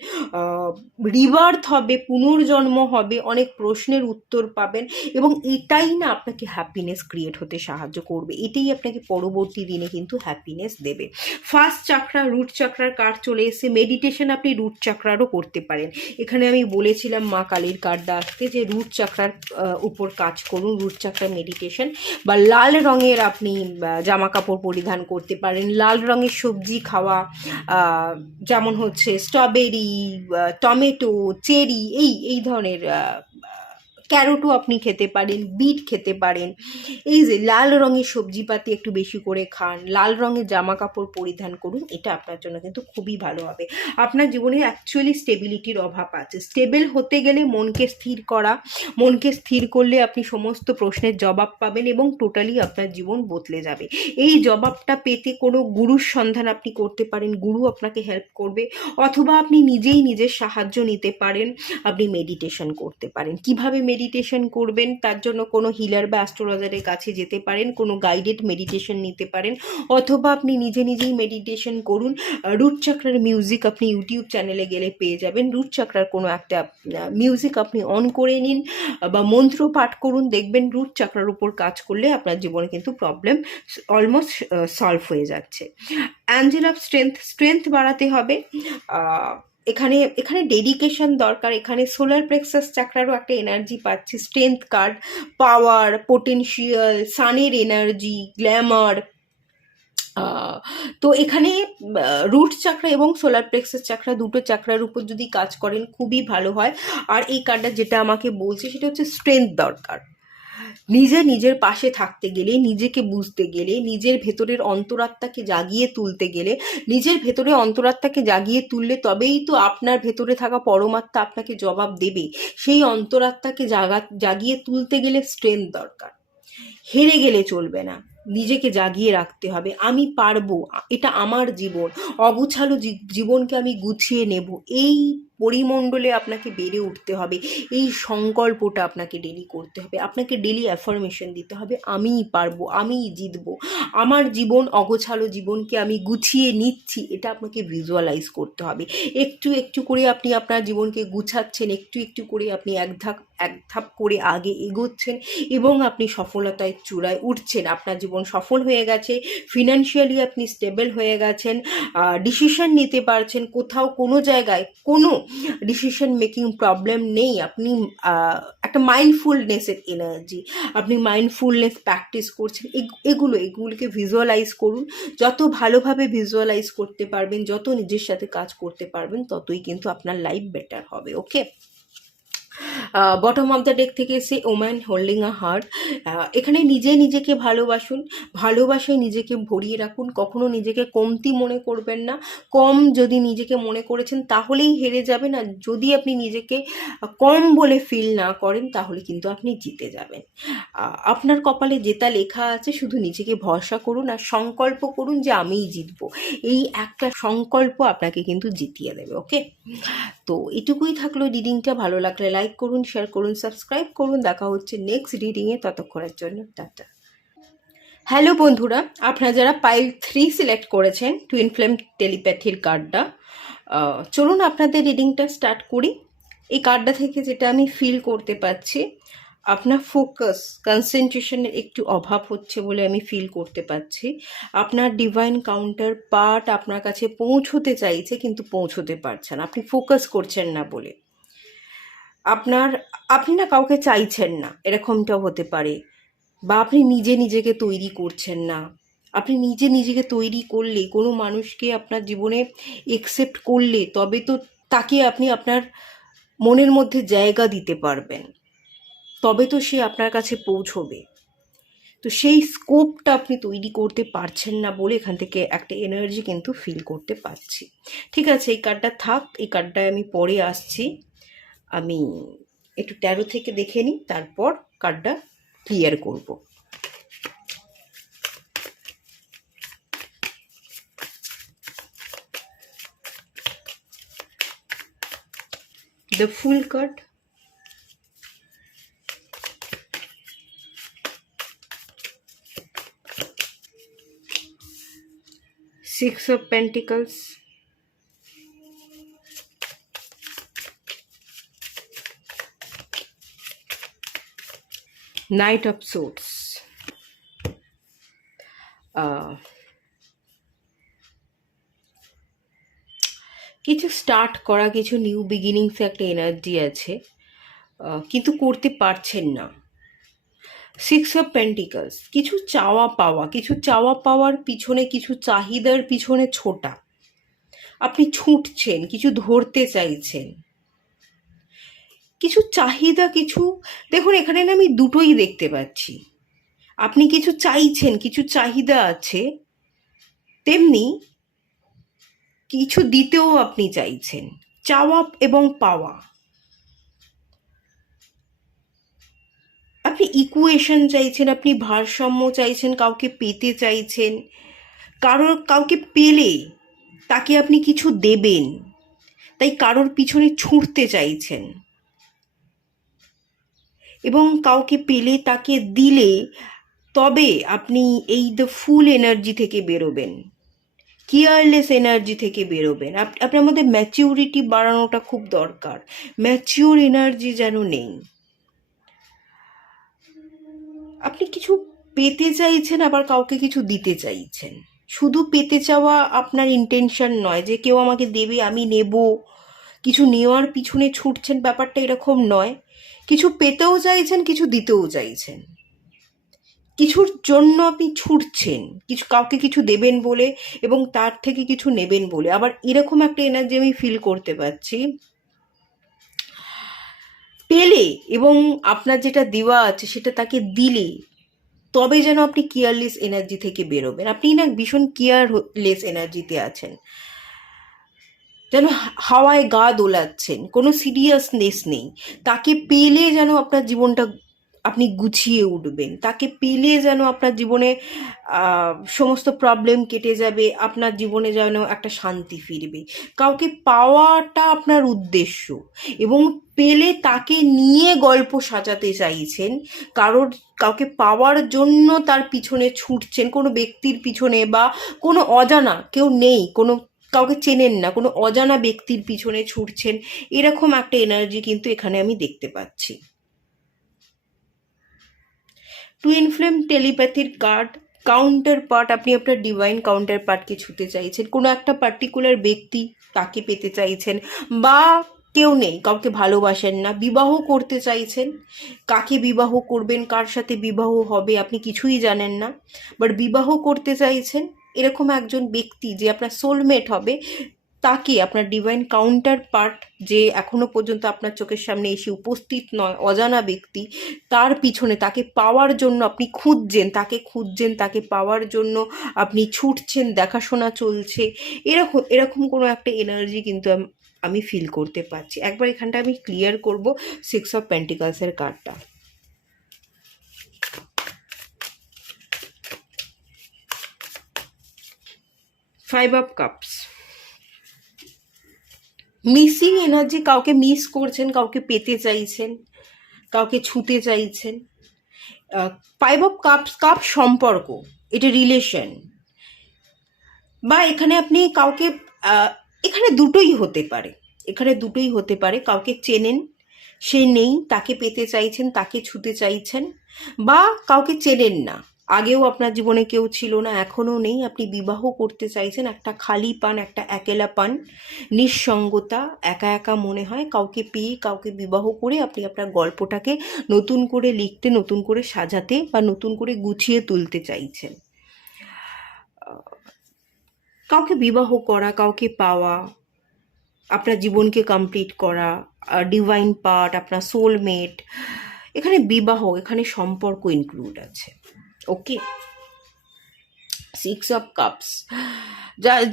রিবার্থ হবে, পুনর্জন্ম হবে, অনেক প্রশ্নের উত্তর পাবেন, এবং এটাই না আপনাকে হ্যাপিনেস ক্রিয়েট হতে সাহায্য করবে, এটাই আপনাকে পরবর্তী দিনে কিন্তু হ্যাপিনেস দেবে। ফার্স্ট চাকরা, রুট চাকরার কার্ড চলে এসে, মেডিটেশন আপনি রুট চাকরারও করতে পারেন। এখানে আমি বলেছিলাম মা কালীর কার্ড আসতে যে রুট চাকরার উপর কাজ করুন, রুট চাকরা মেডিটেশন, বা লাল রঙের আপনি জামা কাপড় পরিধান করতে পারেন, লাল রঙের সবজি খাওয়া, যেমন হচ্ছে স্ট্রবেরি, টমেটো, চেরি, এই ধরনের, ক্যারোটও আপনি খেতে পারেন, বিট খেতে পারেন। এই যে লাল রঙের সবজিপাতি একটু বেশি করে খান, লাল রঙের জামা কাপড় পরিধান করুন, এটা আপনার জন্য কিন্তু খুবই ভালো হবে। আপনার জীবনে অ্যাকচুয়ালি স্টেবিলিটির অভাব আছে, স্টেবল হতে গেলে মনকে স্থির করা, মনকে স্থির করলে আপনি সমস্ত প্রশ্নের জবাব পাবেন এবং টোটালি আপনার জীবন বদলে যাবে। এই জবাবটা পেতে কোনো গুরুর সন্ধান আপনি করতে পারেন, গুরু আপনাকে হেল্প করবে, অথবা আপনি নিজেই নিজের সাহায্য নিতে পারেন, আপনি মেডিটেশন করতে পারেন। কিভাবে মেডিটেশন করবেন, তার জন্য কোনো হিলার বা অ্যাস্ট্রোলজারের কাছে যেতে পারেন, কোনো গাইডেড মেডিটেশন নিতে পারেন, অথবা আপনি নিজে নিজেই মেডিটেশন করুন। রুট চাকরার মিউজিক আপনি ইউটিউব চ্যানেলে গেলে পেয়ে যাবেন। রুট চাকরার কোনো একটা মিউজিক আপনি অন করে নিন বা মন্ত্র পাঠ করুন, দেখবেন রুট চাকরার উপর কাজ করলে আপনার জীবনে কিন্তু প্রবলেম অলমোস্ট সলভ হয়ে যাচ্ছে। অ্যাঞ্জেল অফ স্ট্রেংথ বাড়াতে হবে। এখানে এখানে ডেডিকেশন দরকার। এখানে সোলার প্লেক্সাস চাকরারও একটা এনার্জি পাচ্ছি, স্ট্রেংথ কার্ড, পাওয়ার, পোটেনশিয়াল, সানের এনার্জি, গ্ল্যামার। তো এখানে রুট চাকরা এবং সোলার প্লেক্সাস চাকরা দুটো চাকরার উপর যদি কাজ করেন খুবই ভালো হয়। আর এই কার্ডটা যেটা আমাকে বলছে সেটা হচ্ছে স্ট্রেংথ দরকার। নিজের পাশে থাকতে গেলে, নিজেকে বুঝতে গেলে, নিজের ভেতরের অন্তরাত্মাকে জাগিয়ে তুলতে গেলে, নিজের ভেতরে অন্তরাত্মাকে জাগিয়ে তুললে তবেই তো আপনার ভেতরে থাকা পরমাত্মা আপনাকে জবাব দেবে। সেই অন্তরাত্মাকে জাগিয়ে তুলতে গেলে স্ট্রেংথ দরকার। হেরে গেলে চলবে না, নিজেকে জাগিয়ে রাখতে হবে। আমি পারবো, এটা আমার জীবন, অগুছালো জীবনকে আমি গুছিয়ে নেব, এই পরিমণ্ডলে আপনাকে বেড়ে উঠতে হবে। এই সংকল্পটা আপনাকে ডেলি করতে হবে। আপনাকে ডেলি অ্যাফার্মেশন দিতে হবে, আমিই পারবো, আমিই জিতবো, আমার জীবন অগোছালো জীবনকে আমি গুছিয়ে নিচ্ছি, এটা আপনাকে ভিজুয়ালাইজ করতে হবে। একটু একটু করে আপনি আপনার জীবনকে গুছাচ্ছেন, একটু একটু করে আপনি এক ধাপ করে আগে এগোচ্ছেন এবং আপনি সফলতায় চূড়ায় উঠছেন। আপনার জীবন সফল হয়ে গেছে, ফিনান্সিয়ালি আপনি স্টেবল হয়ে গেছেন, ডিসিশন নিতে পারছেন, কোথাও কোনো জায়গায় কোনো ডিসিশন মেকিং প্রবলেম নেই। আপনি একটা মাইন্ডফুলনেসের এনার্জি, আপনি মাইন্ডফুলনেস প্র্যাকটিস করছেন। এগুলোকে ভিজুয়ালাইজ করুন। যত ভালোভাবে ভিজুয়ালাইজ করতে পারবেন, যত নিজের সাথে কাজ করতে পারবেন, ততই কিন্তু আপনার লাইফ বেটার হবে। ওকে, বটম অফ দ্য ডেক থেকে এসে ওম্যান হোল্ডিং আ হার্ট। এখানে নিজেকে ভালোবাসুন, ভালোবাসায় নিজেকে ভরিয়ে রাখুন, কখনো নিজেকে কমতি মনে করবেন না। কম যদি নিজেকে মনে করেছেন তাহলেই হেরে যাবেন, আর যদি আপনি নিজেকে কম বলে ফিল না করেন তাহলে কিন্তু আপনি জিতে যাবেন। আপনার কপালে যেটা লেখা আছে শুধু নিজেকে ভরসা করুন আর সংকল্প করুন যে আমিই জিতবো। এই একটা সংকল্প আপনাকে কিন্তু জিতিয়ে দেবে। ওকে, তো এটুকুই থাকলো রিডিংটা। ভালো লাগলে লাইক করুন, শেয়ার করুন, সাবস্ক্রাইব করুন। দেখা হচ্ছে নেক্সট রিডিংয়ে, ততক্ষণের জন্য টাটা। হ্যালো বন্ধুরা, আপনারা যারা পাইল 3 সিলেক্ট করেছেন টুইন ফ্লেম টেলিপ্যাথির কার্ডটা, চলুন আপনাদের রিডিংটা স্টার্ট করি। এই কার্ডটা থেকে যেটা আমি ফিল করতে পারছি, আপনার ফোকাস কনসেন্ট্রেশনের একটু অভাব হচ্ছে বলে আমি ফিল করতে পারছি। আপনার ডিভাইন কাউন্টার পার্ট আপনার কাছে পৌঁছতে চাইছে কিন্তু পৌঁছতে পারছে না, আপনি ফোকাস করছেন না বলে। আপনি না কাউকে চাইছেন না, এরকমটাও হতে পারে। বা আপনি নিজেকে তৈরি করছেন না। আপনি নিজেকে তৈরি করলে, কোনো মানুষকে আপনার জীবনে একসেপ্ট করলে তবে তো তাকে আপনি আপনার মনের মধ্যে জায়গা দিতে পারবেন, তবে তো সে আপনার কাছে পৌঁছবে। তো সেই স্কোপটা আপনি তৈরি করতে পারছেন না বলে এখান থেকে একটা এনার্জি কিন্তু ফিল করতে পারছি। ঠিক আছে, এই কার্ডটা থাক, এই কার্ডটায় আমি পরে আসছি। আমি একটু ট্যারো থেকে দেখে নিই, তারপর কার্ডটা ক্লিয়ার করব। The Fool card, Six of Pentacles, Knight of Swords, কিছু স্টার্ট করা, কিছু নিউ বিগিনিংসে একটা এনার্জি আছে, কিন্তু করতে পারছেন না। সিক্স অফ পেন্টিকলস, কিছু চাওয়া পাওয়ার পিছনে, কিছু চাহিদার পিছনে ছোটা, আপনি ছুটছেন, কিছু ধরতে চাইছেন, কিছু চাহিদা, কিছু দেখুন এখানে না আমি দুটোই দেখতে পাচ্ছি। আপনি কিছু চাইছেন, কিছু চাহিদা আছে, তেমনি কিছু দিতেও আপনি চাইছেন। চাওয়া এবং পাওয়া, আপনি ইকুয়েশন চাইছেন, আপনি ভারসাম্য চাইছেন, কাউকে পেতে চাইছেন, কাউকে পেলে তাকে আপনি কিছু দেবেন, তাই কারোর পিছনে ছুটতে চাইছেন। এবং কাউকে পেলে তাকে দিলে তবে আপনি এই দ্য ফুল এনার্জি থেকে বেরোবেন, কেয়ারলেস এনার্জি থেকে বেরোবেন। আপনার মধ্যে ম্যাচিউরিটি বাড়ানোটা খুব দরকার, ম্যাচিউর এনার্জি যেন নেই। আপনি কিছু পেতে চাইছেন, আবার কাউকে কিছু দিতে চাইছেন। শুধু পেতে চাওয়া আপনার ইন্টেনশন নয় যে কেউ আমাকে দেবে আমি নেব, কিছু নেওয়ার পিছনে ছুটছেন, ব্যাপারটা এরকম নয়। কিছু পেতেও চাইছেন, কিছু দিতেও চাইছেন, কিছুর জন্য আপনি ছুটছেন, কিছু কাউকে কিছু দেবেন বলে এবং তার থেকে কিছু নেবেন বলে। আবার এরকম একটা এনার্জি আমি ফিল করতে পারছি, পেলে এবং আপনার যেটা দেওয়া আছে সেটা তাকে দিলে তবে যেন আপনি কেয়ারলেস এনার্জি থেকে বেরোবেন। আপনি না ভীষণ কেয়ারলেস এনার্জিতে আছেন, যেন হাওয়ায় গা দোলাচ্ছেন, কোনো সিরিয়াসনেস নেই। তাকে পেলে যেন আপনার জীবনটা আপনি গুছিয়ে উঠবেন, তাকে পেলে যেন আপনার জীবনে সমস্ত প্রবলেম কেটে যাবে, আপনার জীবনে যেন একটা শান্তি ফিরবে। কাউকে পাওয়াটা আপনার উদ্দেশ্য, এবং পেলে তাকে নিয়ে গল্প সাজাতে চাইছেন, কাউকে পাওয়ার জন্য তার পিছনে ছুটছেন, কোনো ব্যক্তির পিছনে, বা কোনো অজানা কেউ নেই, কাউকে চেনেন না, কোনো অজানা ব্যক্তির পিছনে ছুটছেন। এরকম একটা এনার্জি কিন্তু এখানে আমি দেখতে পাচ্ছি। টুইন ফ্লেম টেলিপ্যাথির কার্ড, কাউন্টার পার্ট, আপনি আপনার ডিভাইন কাউন্টার পার্টকে ছুতে চাইছেন, কোনো একটা পার্টিকুলার ব্যক্তি তাকে পেতে চাইছেন, বা কেউ নেই, কাউকে ভালোবাসেন না, বিবাহ করতে চাইছেন। কাকে বিবাহ করবেন, কার সাথে বিবাহ হবে আপনি কিছুই জানেন না, বাট বিবাহ করতে চাইছেন। এরকম একজন ব্যক্তি যে আপনার সোলমেট হবে, তাকে আপনার ডিভাইন কাউন্টার পার্ট, যে এখনো পর্যন্ত আপনার চোখের সামনে এসে উপস্থিত নয়, অজানা ব্যক্তি, তার পিছনে তাকে পাওয়ার জন্য আপনি খুঁজছেন, তাকে পাওয়ার জন্য আপনি ছুটছেন, দেখাশোনা চলছে। এরকম কোনো একটা এনার্জি কিন্তু আমি ফিল করতে পারছি। একবার এখানটা আমি ক্লিয়ার করব 6 অফ পেন্টিকলসের কার্ডটা। Five of cups, missing energy, কাউকে মিস করছেন, কাউকে পেতে চাইছেন, কাউকে ছুতে চাইছেন। ফাইভ অফ কাপ সম্পর্ক, এটা রিলেশন, বা এখানে আপনি কাউকে এখানে দুটোই হতে পারে। কাউকে চেনেন, সে নেই, তাকে পেতে চাইছেন, তাকে ছুতে চাইছেন, বা কাউকে চেনেন না, আগেও আপনার জীবনে কেউ ছিল না, এখনও নেই, আপনি বিবাহ করতে চাইছেন। একটা খালি পান, একটা একেলা পান, নিঃসঙ্গতা, একা একা মনে হয়। কাউকে পেয়ে, কাউকে বিবাহ করে আপনি আপনার গল্পটাকে নতুন করে লিখতে, নতুন করে সাজাতে, বা নতুন করে গুছিয়ে তুলতে চাইছেন। কাউকে বিবাহ করা, কাউকে পাওয়া, আপনার জীবনকে কমপ্লিট করা, ডিভাইন পার্ট, আপনার সোলমেট, এখানে বিবাহ, এখানে সম্পর্ক ইনক্লুড আছে। ওকে, 6 অফ কাপস,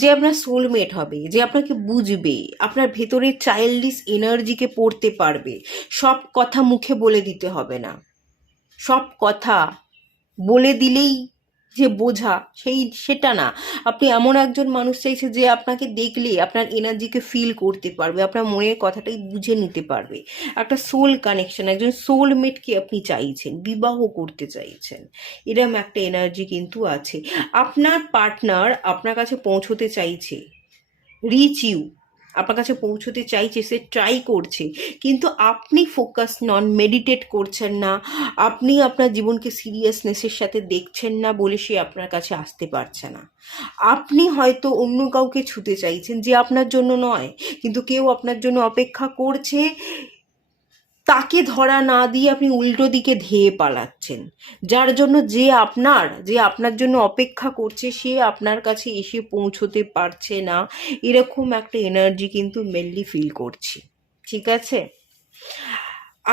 যে আপনার সোলমেট হবে, যে আপনাকে বুঝবে, আপনার ভেতরের চাইল্ডিশ এনার্জিকে পড়তে পারবে। সব কথা মুখে বলে দিতে হবে না, সব কথা বলে দিলেই যে বোঝা সেটা না। আপনি এমন একজন মানুষ চাইছে যে আপনাকে দেখলে আপনার এনার্জিকে ফিল করতে পারবে, আপনার মনের কথাটাই বুঝে নিতে পারবে। একটা সোল কানেকশন, একজন সোলমেটকে আপনি চাইছেন, বিবাহ করতে চাইছেন, এরম একটা এনার্জি কিন্তু আছে। আপনার পার্টনার আপনার কাছে পৌঁছতে চাইছে, রিচ ইউ, আপনার কাছে পৌঁছতে চাইছে, সে ট্রাই করছে, কিন্তু আপনি ফোকাস নন, মেডিটেট করছেন না, আপনি আপনার জীবনকে সিরিয়াসনেসের সাথে দেখছেন না বলে সে আপনার কাছে আসতে পারছে না। আপনি হয়তো অন্য কাউকে ছুতে চাইছেন যে আপনার জন্য নয়, কিন্তু কেউ আপনার জন্য অপেক্ষা করছে, তাকে ধরা না দিয়ে আপনি উল্টো দিকে ধেয়ে পালাচ্ছেন, যার জন্য যে আপনার জন্য অপেক্ষা করছে সে আপনার কাছে এসে পৌঁছতে পারছে না। এরকম একটা এনার্জি কিন্তু মেনলি ফিল করছি, ঠিক আছে?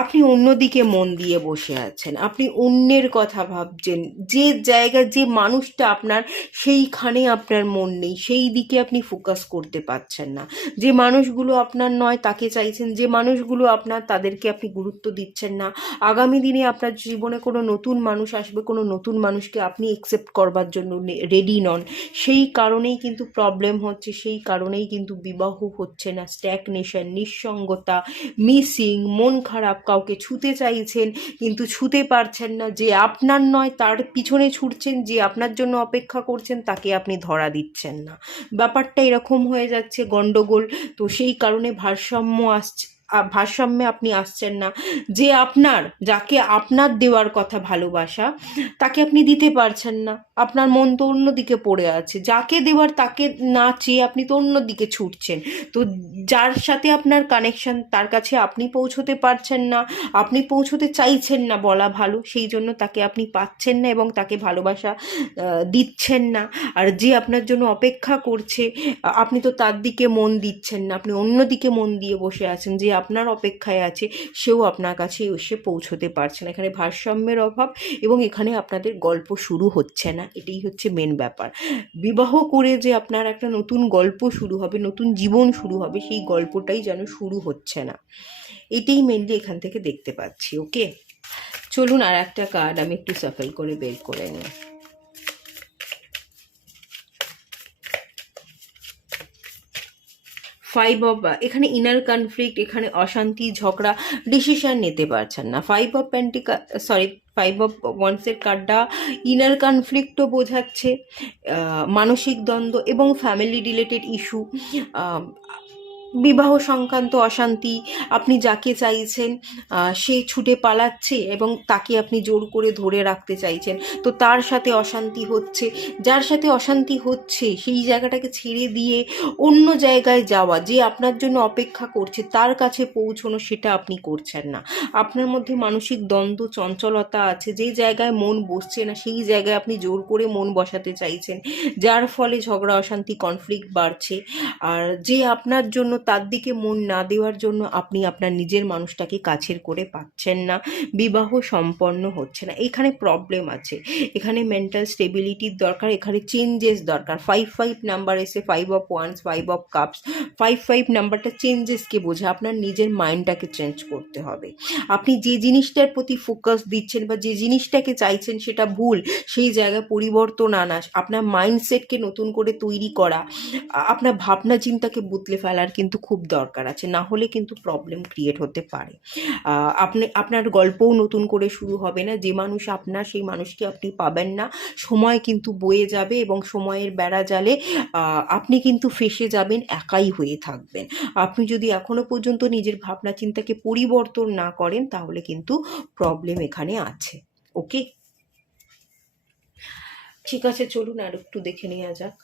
আপনি অন্যদিকে মন দিয়ে বসে আছেন, আপনি অন্যের কথা ভাবছেন, যে জায়গায় যে মানুষটা আপনার, সেইখানে আপনার মন নেই, সেই দিকে আপনি ফোকাস করতে পারছেন না। যে মানুষগুলো আপনার নয় তাকে চাইছেন, যে মানুষগুলো আপনার তাদেরকে আপনি গুরুত্ব দিচ্ছেন না। আগামী দিনে আপনার জীবনে কোনো নতুন মানুষ আসবে, কোনো নতুন মানুষকে আপনি অ্যাকসেপ্ট করবার জন্য রেডি নন, সেই কারণেই কিন্তু প্রবলেম হচ্ছে, সেই কারণেই কিন্তু বিবাহ হচ্ছে না, স্ট্যাগনেশন, নিঃসঙ্গতা, মিসিং, মন খারাপ, কাউকে ছুতে চাইছেন কিন্তু ছুতে পারছেন না, যে আপনার নয় তার পিছনে ছুটছেন, যে আপনার জন্য অপেক্ষা করছেন তাকে আপনি ধরা দিচ্ছেন না। ব্যাপারটা এরকম হয়ে যাচ্ছে গণ্ডগোল। তো সেই কারণে ভারসাম্যে আপনি আসছেন না। যে আপনার, যাকে আপনার দেওয়ার কথা ভালোবাসা, তাকে আপনি দিতে পারছেন না। আপনার মন তো অন্যদিকে পড়ে আছে, যাকে দেওয়ার তাকে না চেয়ে আপনি তো অন্যদিকে ছুটছেন। তো যার সাথে আপনার কানেকশন তার কাছে আপনি পৌঁছতে পারছেন না, আপনি পৌঁছতে চাইছেন না বলা ভালো, সেই জন্য তাকে আপনি পাচ্ছেন না এবং তাকে ভালোবাসা দিচ্ছেন না। আর যে আপনার জন্য অপেক্ষা করছে, আপনি তো তার দিকে মন দিচ্ছেন না, আপনি অন্যদিকে মন দিয়ে বসে আছেন। যে আপনার অপেক্ষায় আছে সেও আপনার কাছে এসে পৌঁছতে পারছে না। এখানে ভারসাম্যের অভাব এবং এখানে আপনাদের গল্প শুরু হচ্ছে না, এটাই হচ্ছে মেন ব্যাপার। বিবাহ করে যে আপনার একটা নতুন গল্প শুরু হবে, নতুন জীবন শুরু হবে, সেই গল্পটাই যেন শুরু হচ্ছে না, এটাই মেনলি এখান থেকে দেখতে পাচ্ছি। ওকে, চলুন আর একটা কার্ড আমি একটু সাফল করে বের করে নিই। ফাইভ অফ, এখানে ইনার কনফ্লিক্ট, এখানে অশান্তি, ঝগড়া, ডিসিশন নিতে পারছেন না। ফাইভ অফ ওয়ান্সের কার্ডটা ইনার কনফ্লিক্টও বোঝাচ্ছে, মানসিক দ্বন্দ্ব এবং ফ্যামিলি রিলেটেড ইস্যু, বিবাহ সংক্রান্ত অশান্তি। আপনি যাকে চাইছেন সে ছুটে পালাচ্ছে এবং তাকে আপনি জোর করে ধরে রাখতে চাইছেন, তো তার সাথে অশান্তি হচ্ছে। যার সাথে অশান্তি হচ্ছে সেই জায়গাটাকে ছেড়ে দিয়ে অন্য জায়গায় যাওয়া, যে আপনার জন্য অপেক্ষা করছে তার কাছে পৌঁছনো, সেটা আপনি করছেন না। আপনার মধ্যে মানসিক দ্বন্দ্ব, চঞ্চলতা আছে, যেই জায়গায় মন বসছে না সেই জায়গায় আপনি জোর করে মন বসাতে চাইছেন, যার ফলে ঝগড়া, অশান্তি, কনফ্লিক্ট বাড়ছে। আর যে আপনার জন্য, তার দিকে মন না দেওয়ার জন্য আপনি আপনার নিজের মানুষটাকে কাছের করে পাচ্ছেন না, বিবাহ সম্পন্ন হচ্ছে না। এখানে প্রবলেম আছে, এখানে মেন্টাল স্টেবিলিটির দরকার, এখানে চেঞ্জেস দরকার। 5 নাম্বার এসে 5 of Wands, 5 of Cups। 5 নাম্বারটা চেঞ্জেসকে বোঝে, আপনার নিজের মাইন্ডটাকে চেঞ্জ করতে হবে। আপনি যে জিনিসটার প্রতি ফোকাস দিচ্ছেন বা যে জিনিসটাকে চাইছেন সেটা ভুল, সেই জায়গায় পরিবর্তন আনা, আপনার মাইন্ডসেটকে নতুন করে তৈরি করা, আপনার ভাবনা চিন্তাকে বদলে ফেলার কিন্তু খুব দরকার আছে, না হলে কিন্তু প্রবলেম ক্রিয়েট হতে পারে। আপনার গল্পও নতুন করে শুরু হবে না, যে মানুষ আপনার, সেই মানুষকে আপনি পাবেন না। সময় কিন্তু বয়ে যাবে এবং সময়ের বেড়া জালে আপনি কিন্তু ফেঁসে যাবেন, একাই হয়ে থাকবেন। আপনি যদি এখনো পর্যন্ত নিজের ভাবনা চিন্তাকে পরিবর্তন না করেন তাহলে কিন্তু প্রবলেম এখানে আছে। ওকে, ঠিক আছে, চলুন আর একটু দেখে নেওয়া যাক।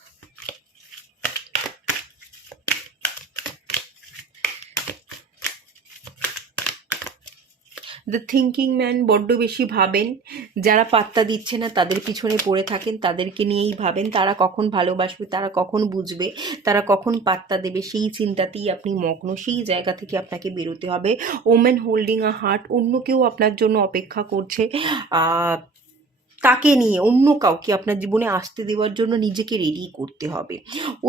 দ্য থিঙ্কিং ম্যান বড্ড বেশি ভাবেন, যারা পাত্তা দিচ্ছে না তাদের পিছনে পড়ে থাকেন, তাদেরকে নিয়েই ভাবেন, তারা কখন ভালোবাসবে, তারা কখন বুঝবে, তারা কখন পাত্তা দেবে, সেই চিন্তাতেই আপনি মগ্ন। সেই জায়গা থেকে আপনাকে বেরোতে হবে। ওমেন হোল্ডিং আ হার্ট, অন্য কেউ আপনার জন্য অপেক্ষা করছে, তাকে নিয়ে অন্য কাউকে আপনার জীবনে আসতে দেওয়ার জন্য নিজেকে রেডি করতে হবে।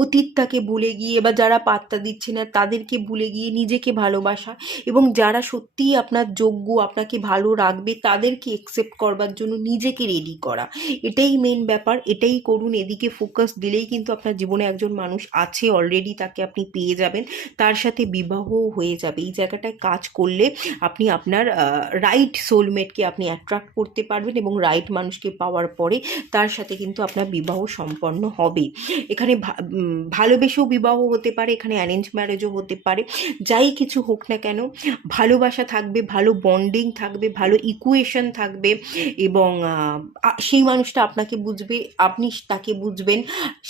অতীতটাকে ভুলে গিয়ে বা যারা পাত্তা দিচ্ছে না তাদেরকে ভুলে গিয়ে নিজেকে ভালোবাসা, এবং যারা সত্যিই আপনার যোগ্য, আপনাকে ভালো রাখবে, তাদেরকে অ্যাকসেপ্ট করবার জন্য নিজেকে রেডি করা, এটাই মেন ব্যাপার। এটাই করুন, এদিকে ফোকাস দিলেই কিন্তু আপনার জীবনে একজন মানুষ আছে অলরেডি, তাকে আপনি পেয়ে যাবেন, তার সাথে বিবাহও হয়ে যাবে। এই জায়গাটায় কাজ করলে আপনি আপনার রাইট সোলমেটকে আপনি অ্যাট্রাক্ট করতে পারবেন এবং রাইট মানুষকে পাওয়ার পরে তার সাথে কিন্তু আপনার বিবাহ সম্পন্ন হবে। এখানে ভালোবেসেও বিবাহ হতে পারে, এখানে অ্যারেঞ্জ ম্যারেজও হতে পারে, যাই কিছু হোক না কেন, ভালোবাসা থাকবে, ভালো বন্ডিং থাকবে, ভালো ইকুয়েশন থাকবে, এবং সেই মানুষটা আপনাকে বুঝবে, আপনি তাকে বুঝবেন,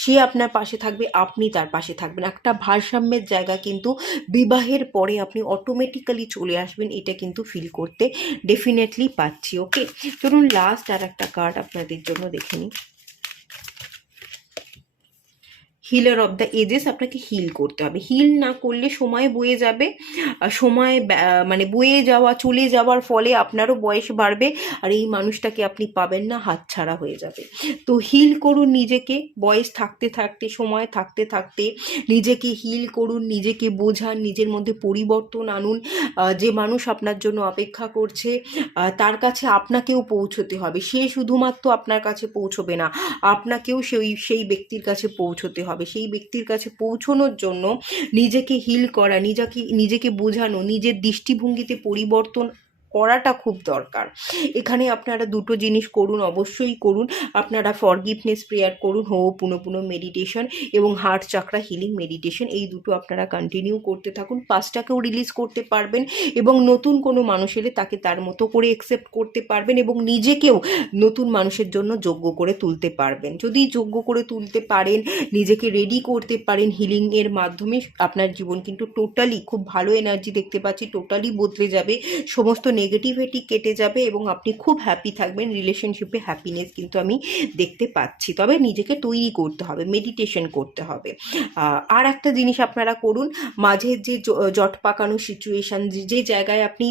সে আপনার পাশে থাকবে, আপনি তার পাশে থাকবেন। একটা ভারসাম্যের জায়গা কিন্তু বিবাহের পরে আপনি অটোমেটিক্যালি চলে আসবেন, এটা কিন্তু ফিল করতে ডেফিনেটলি পাচ্ছি। ওকে, চলুন লাস্ট আর একটা কার্ড আপনাদের জন্য দেখে নিই। হিলার অফ দ্য এজেস, আপনাকে হিল করতে হবে। হিল না করলে সময় বয়ে যাবে, সময় মানে বয়ে যাওয়া, চলে যাওয়ার ফলে আপনারও বয়স বাড়বে আর এই মানুষটাকে আপনি পাবেন না, হাতছাড়া হয়ে যাবে। তো হিল করুন নিজেকে, বয়স থাকতে থাকতে, সময় থাকতে থাকতে নিজেকে হিল করুন, নিজেকে বোঝান, নিজের মধ্যে পরিবর্তন আনুন। যে মানুষ আপনার জন্য অপেক্ষা করছে তার কাছে আপনাকেও পৌঁছতে হবে, সে শুধুমাত্র আপনার কাছে পৌঁছবে না, আপনাকেও সেই ব্যক্তির কাছে পৌঁছতে হবে। সেই ব্যক্তির কাছে পৌঁছানোর জন্য নিজেকে হিল করা, নিজেকে বোঝানো, নিজের দৃষ্টিভঙ্গিতে পরিবর্তন করাটা খুব দরকার। এখানে আপনারা দুটো জিনিস করুন, অবশ্যই করুন। আপনারা ফরগিভনেস প্রেয়ার করুন, হো পুনঃ পুনঃ মেডিটেশন এবং হার্ট চাকরা হিলিং মেডিটেশন, এই দুটো আপনারা কন্টিনিউ করতে থাকুন। পাস্টটাকেও রিলিজ করতে পারবেন এবং নতুন কোনো মানুষ এলে তাকে তার মতো করে অ্যাকসেপ্ট করতে পারবেন এবং নিজেকেও নতুন মানুষের জন্য যোগ্য করে তুলতে পারবেন। যদি যোগ্য করে তুলতে পারেন, নিজেকে রেডি করতে পারেন হিলিংয়ের মাধ্যমে, আপনার জীবন কিন্তু টোটালি খুব ভালো এনার্জি দেখতে পাচ্ছি, টোটালি বদলে যাবে, সমস্ত নেগেটিভিটি কেটে যাবে এবং আপনি খুব হ্যাপি থাকবেন। রিলেশনশিপে হ্যাপিনেস কিন্তু আমি দেখতে পাচ্ছি। তবে নিজেকে তৈরি করতে হবে, মেডিটেশন করতে হবে। আর একটা জিনিস আপনারা করুন, মাঝের যে জট পাকানো সিচুয়েশান, যে জায়গায় আপনি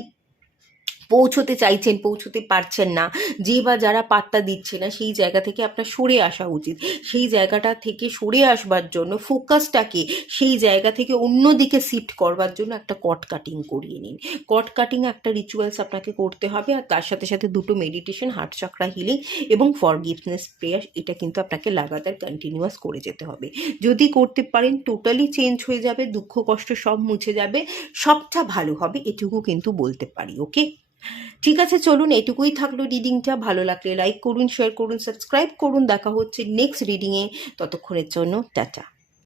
পৌঁছতে চাইছেন, পৌঁছতে পারছেন না, যে বা যারা পাত্তা দিচ্ছে না, সেই জায়গা থেকে আপনার সরে আসা উচিত। সেই জায়গাটা থেকে সরে আসবার জন্য ফোকাসটাকে সেই জায়গা থেকে অন্যদিকে শিফট করবার জন্য একটা কট কাটিং করিয়ে নিন। কট কাটিং একটা রিচুয়ালস আপনাকে করতে হবে, আর তার সাথে সাথে দুটো মেডিটেশন, হার্ট চাকরা হিলিং এবং ফরগিভনেস প্রেয়ার, এটা কিন্তু আপনাকে লাগাতার কন্টিনিউয়াস করে যেতে হবে। যদি করতে পারেন টোটালি চেঞ্জ হয়ে যাবে, দুঃখ কষ্ট সব মুছে যাবে, সবটা ভালো হবে, এটুকু কিন্তু বলতে পারি। ওকে, ঠিক আছে, চলুন এটুকুই থাকলো রিডিংটা। ভালো লাগলে লাইক করুন, শেয়ার করুন, সাবস্ক্রাইব করুন। দেখা হচ্ছে নেক্সট রিডিংয়ে, ততক্ষণের জন্য টাটা।